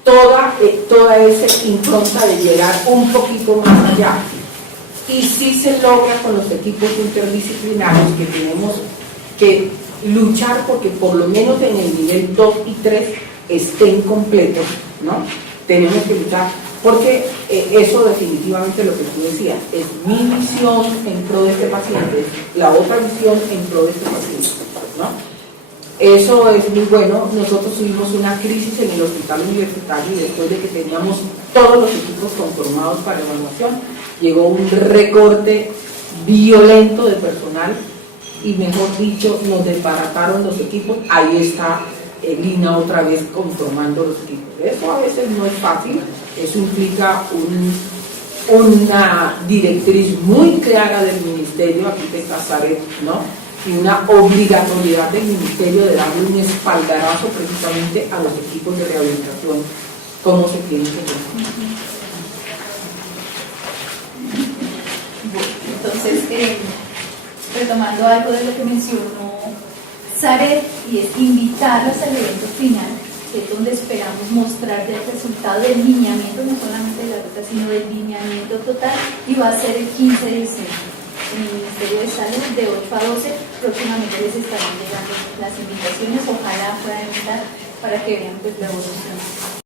toda esa impronta de llegar un poquito más allá. Y sí se logra con los equipos interdisciplinarios, que tenemos que luchar porque por lo menos en el nivel 2 y 3 estén completos, ¿no? Tenemos que luchar porque eso definitivamente, lo que tú decías, es mi visión en pro de este paciente, la otra visión en pro de este paciente, ¿no? Eso es muy bueno. Nosotros tuvimos una crisis en el hospital universitario y después de que teníamos todos los equipos conformados para evaluación, llegó un recorte violento de personal y, mejor dicho, nos desbarataron los equipos. Ahí está Lina otra vez conformando los equipos. Eso a veces no es fácil, eso implica una directriz muy clara del ministerio, aquí que está Saret, ¿no? Y una obligatoriedad del ministerio de darle un espaldarazo precisamente a los equipos de rehabilitación, como se tiene que hacer. Entonces, retomando algo de lo que mencionó Saret, y es invitarlos al evento final, que es donde esperamos mostrar el resultado del lineamiento, no solamente de la ruta, sino del lineamiento total, y va a ser el 15 de diciembre. En el Ministerio de Salud, de 8 a 12, próximamente les estarán llegando las invitaciones, ojalá puedan estar para que vean pues la evolución.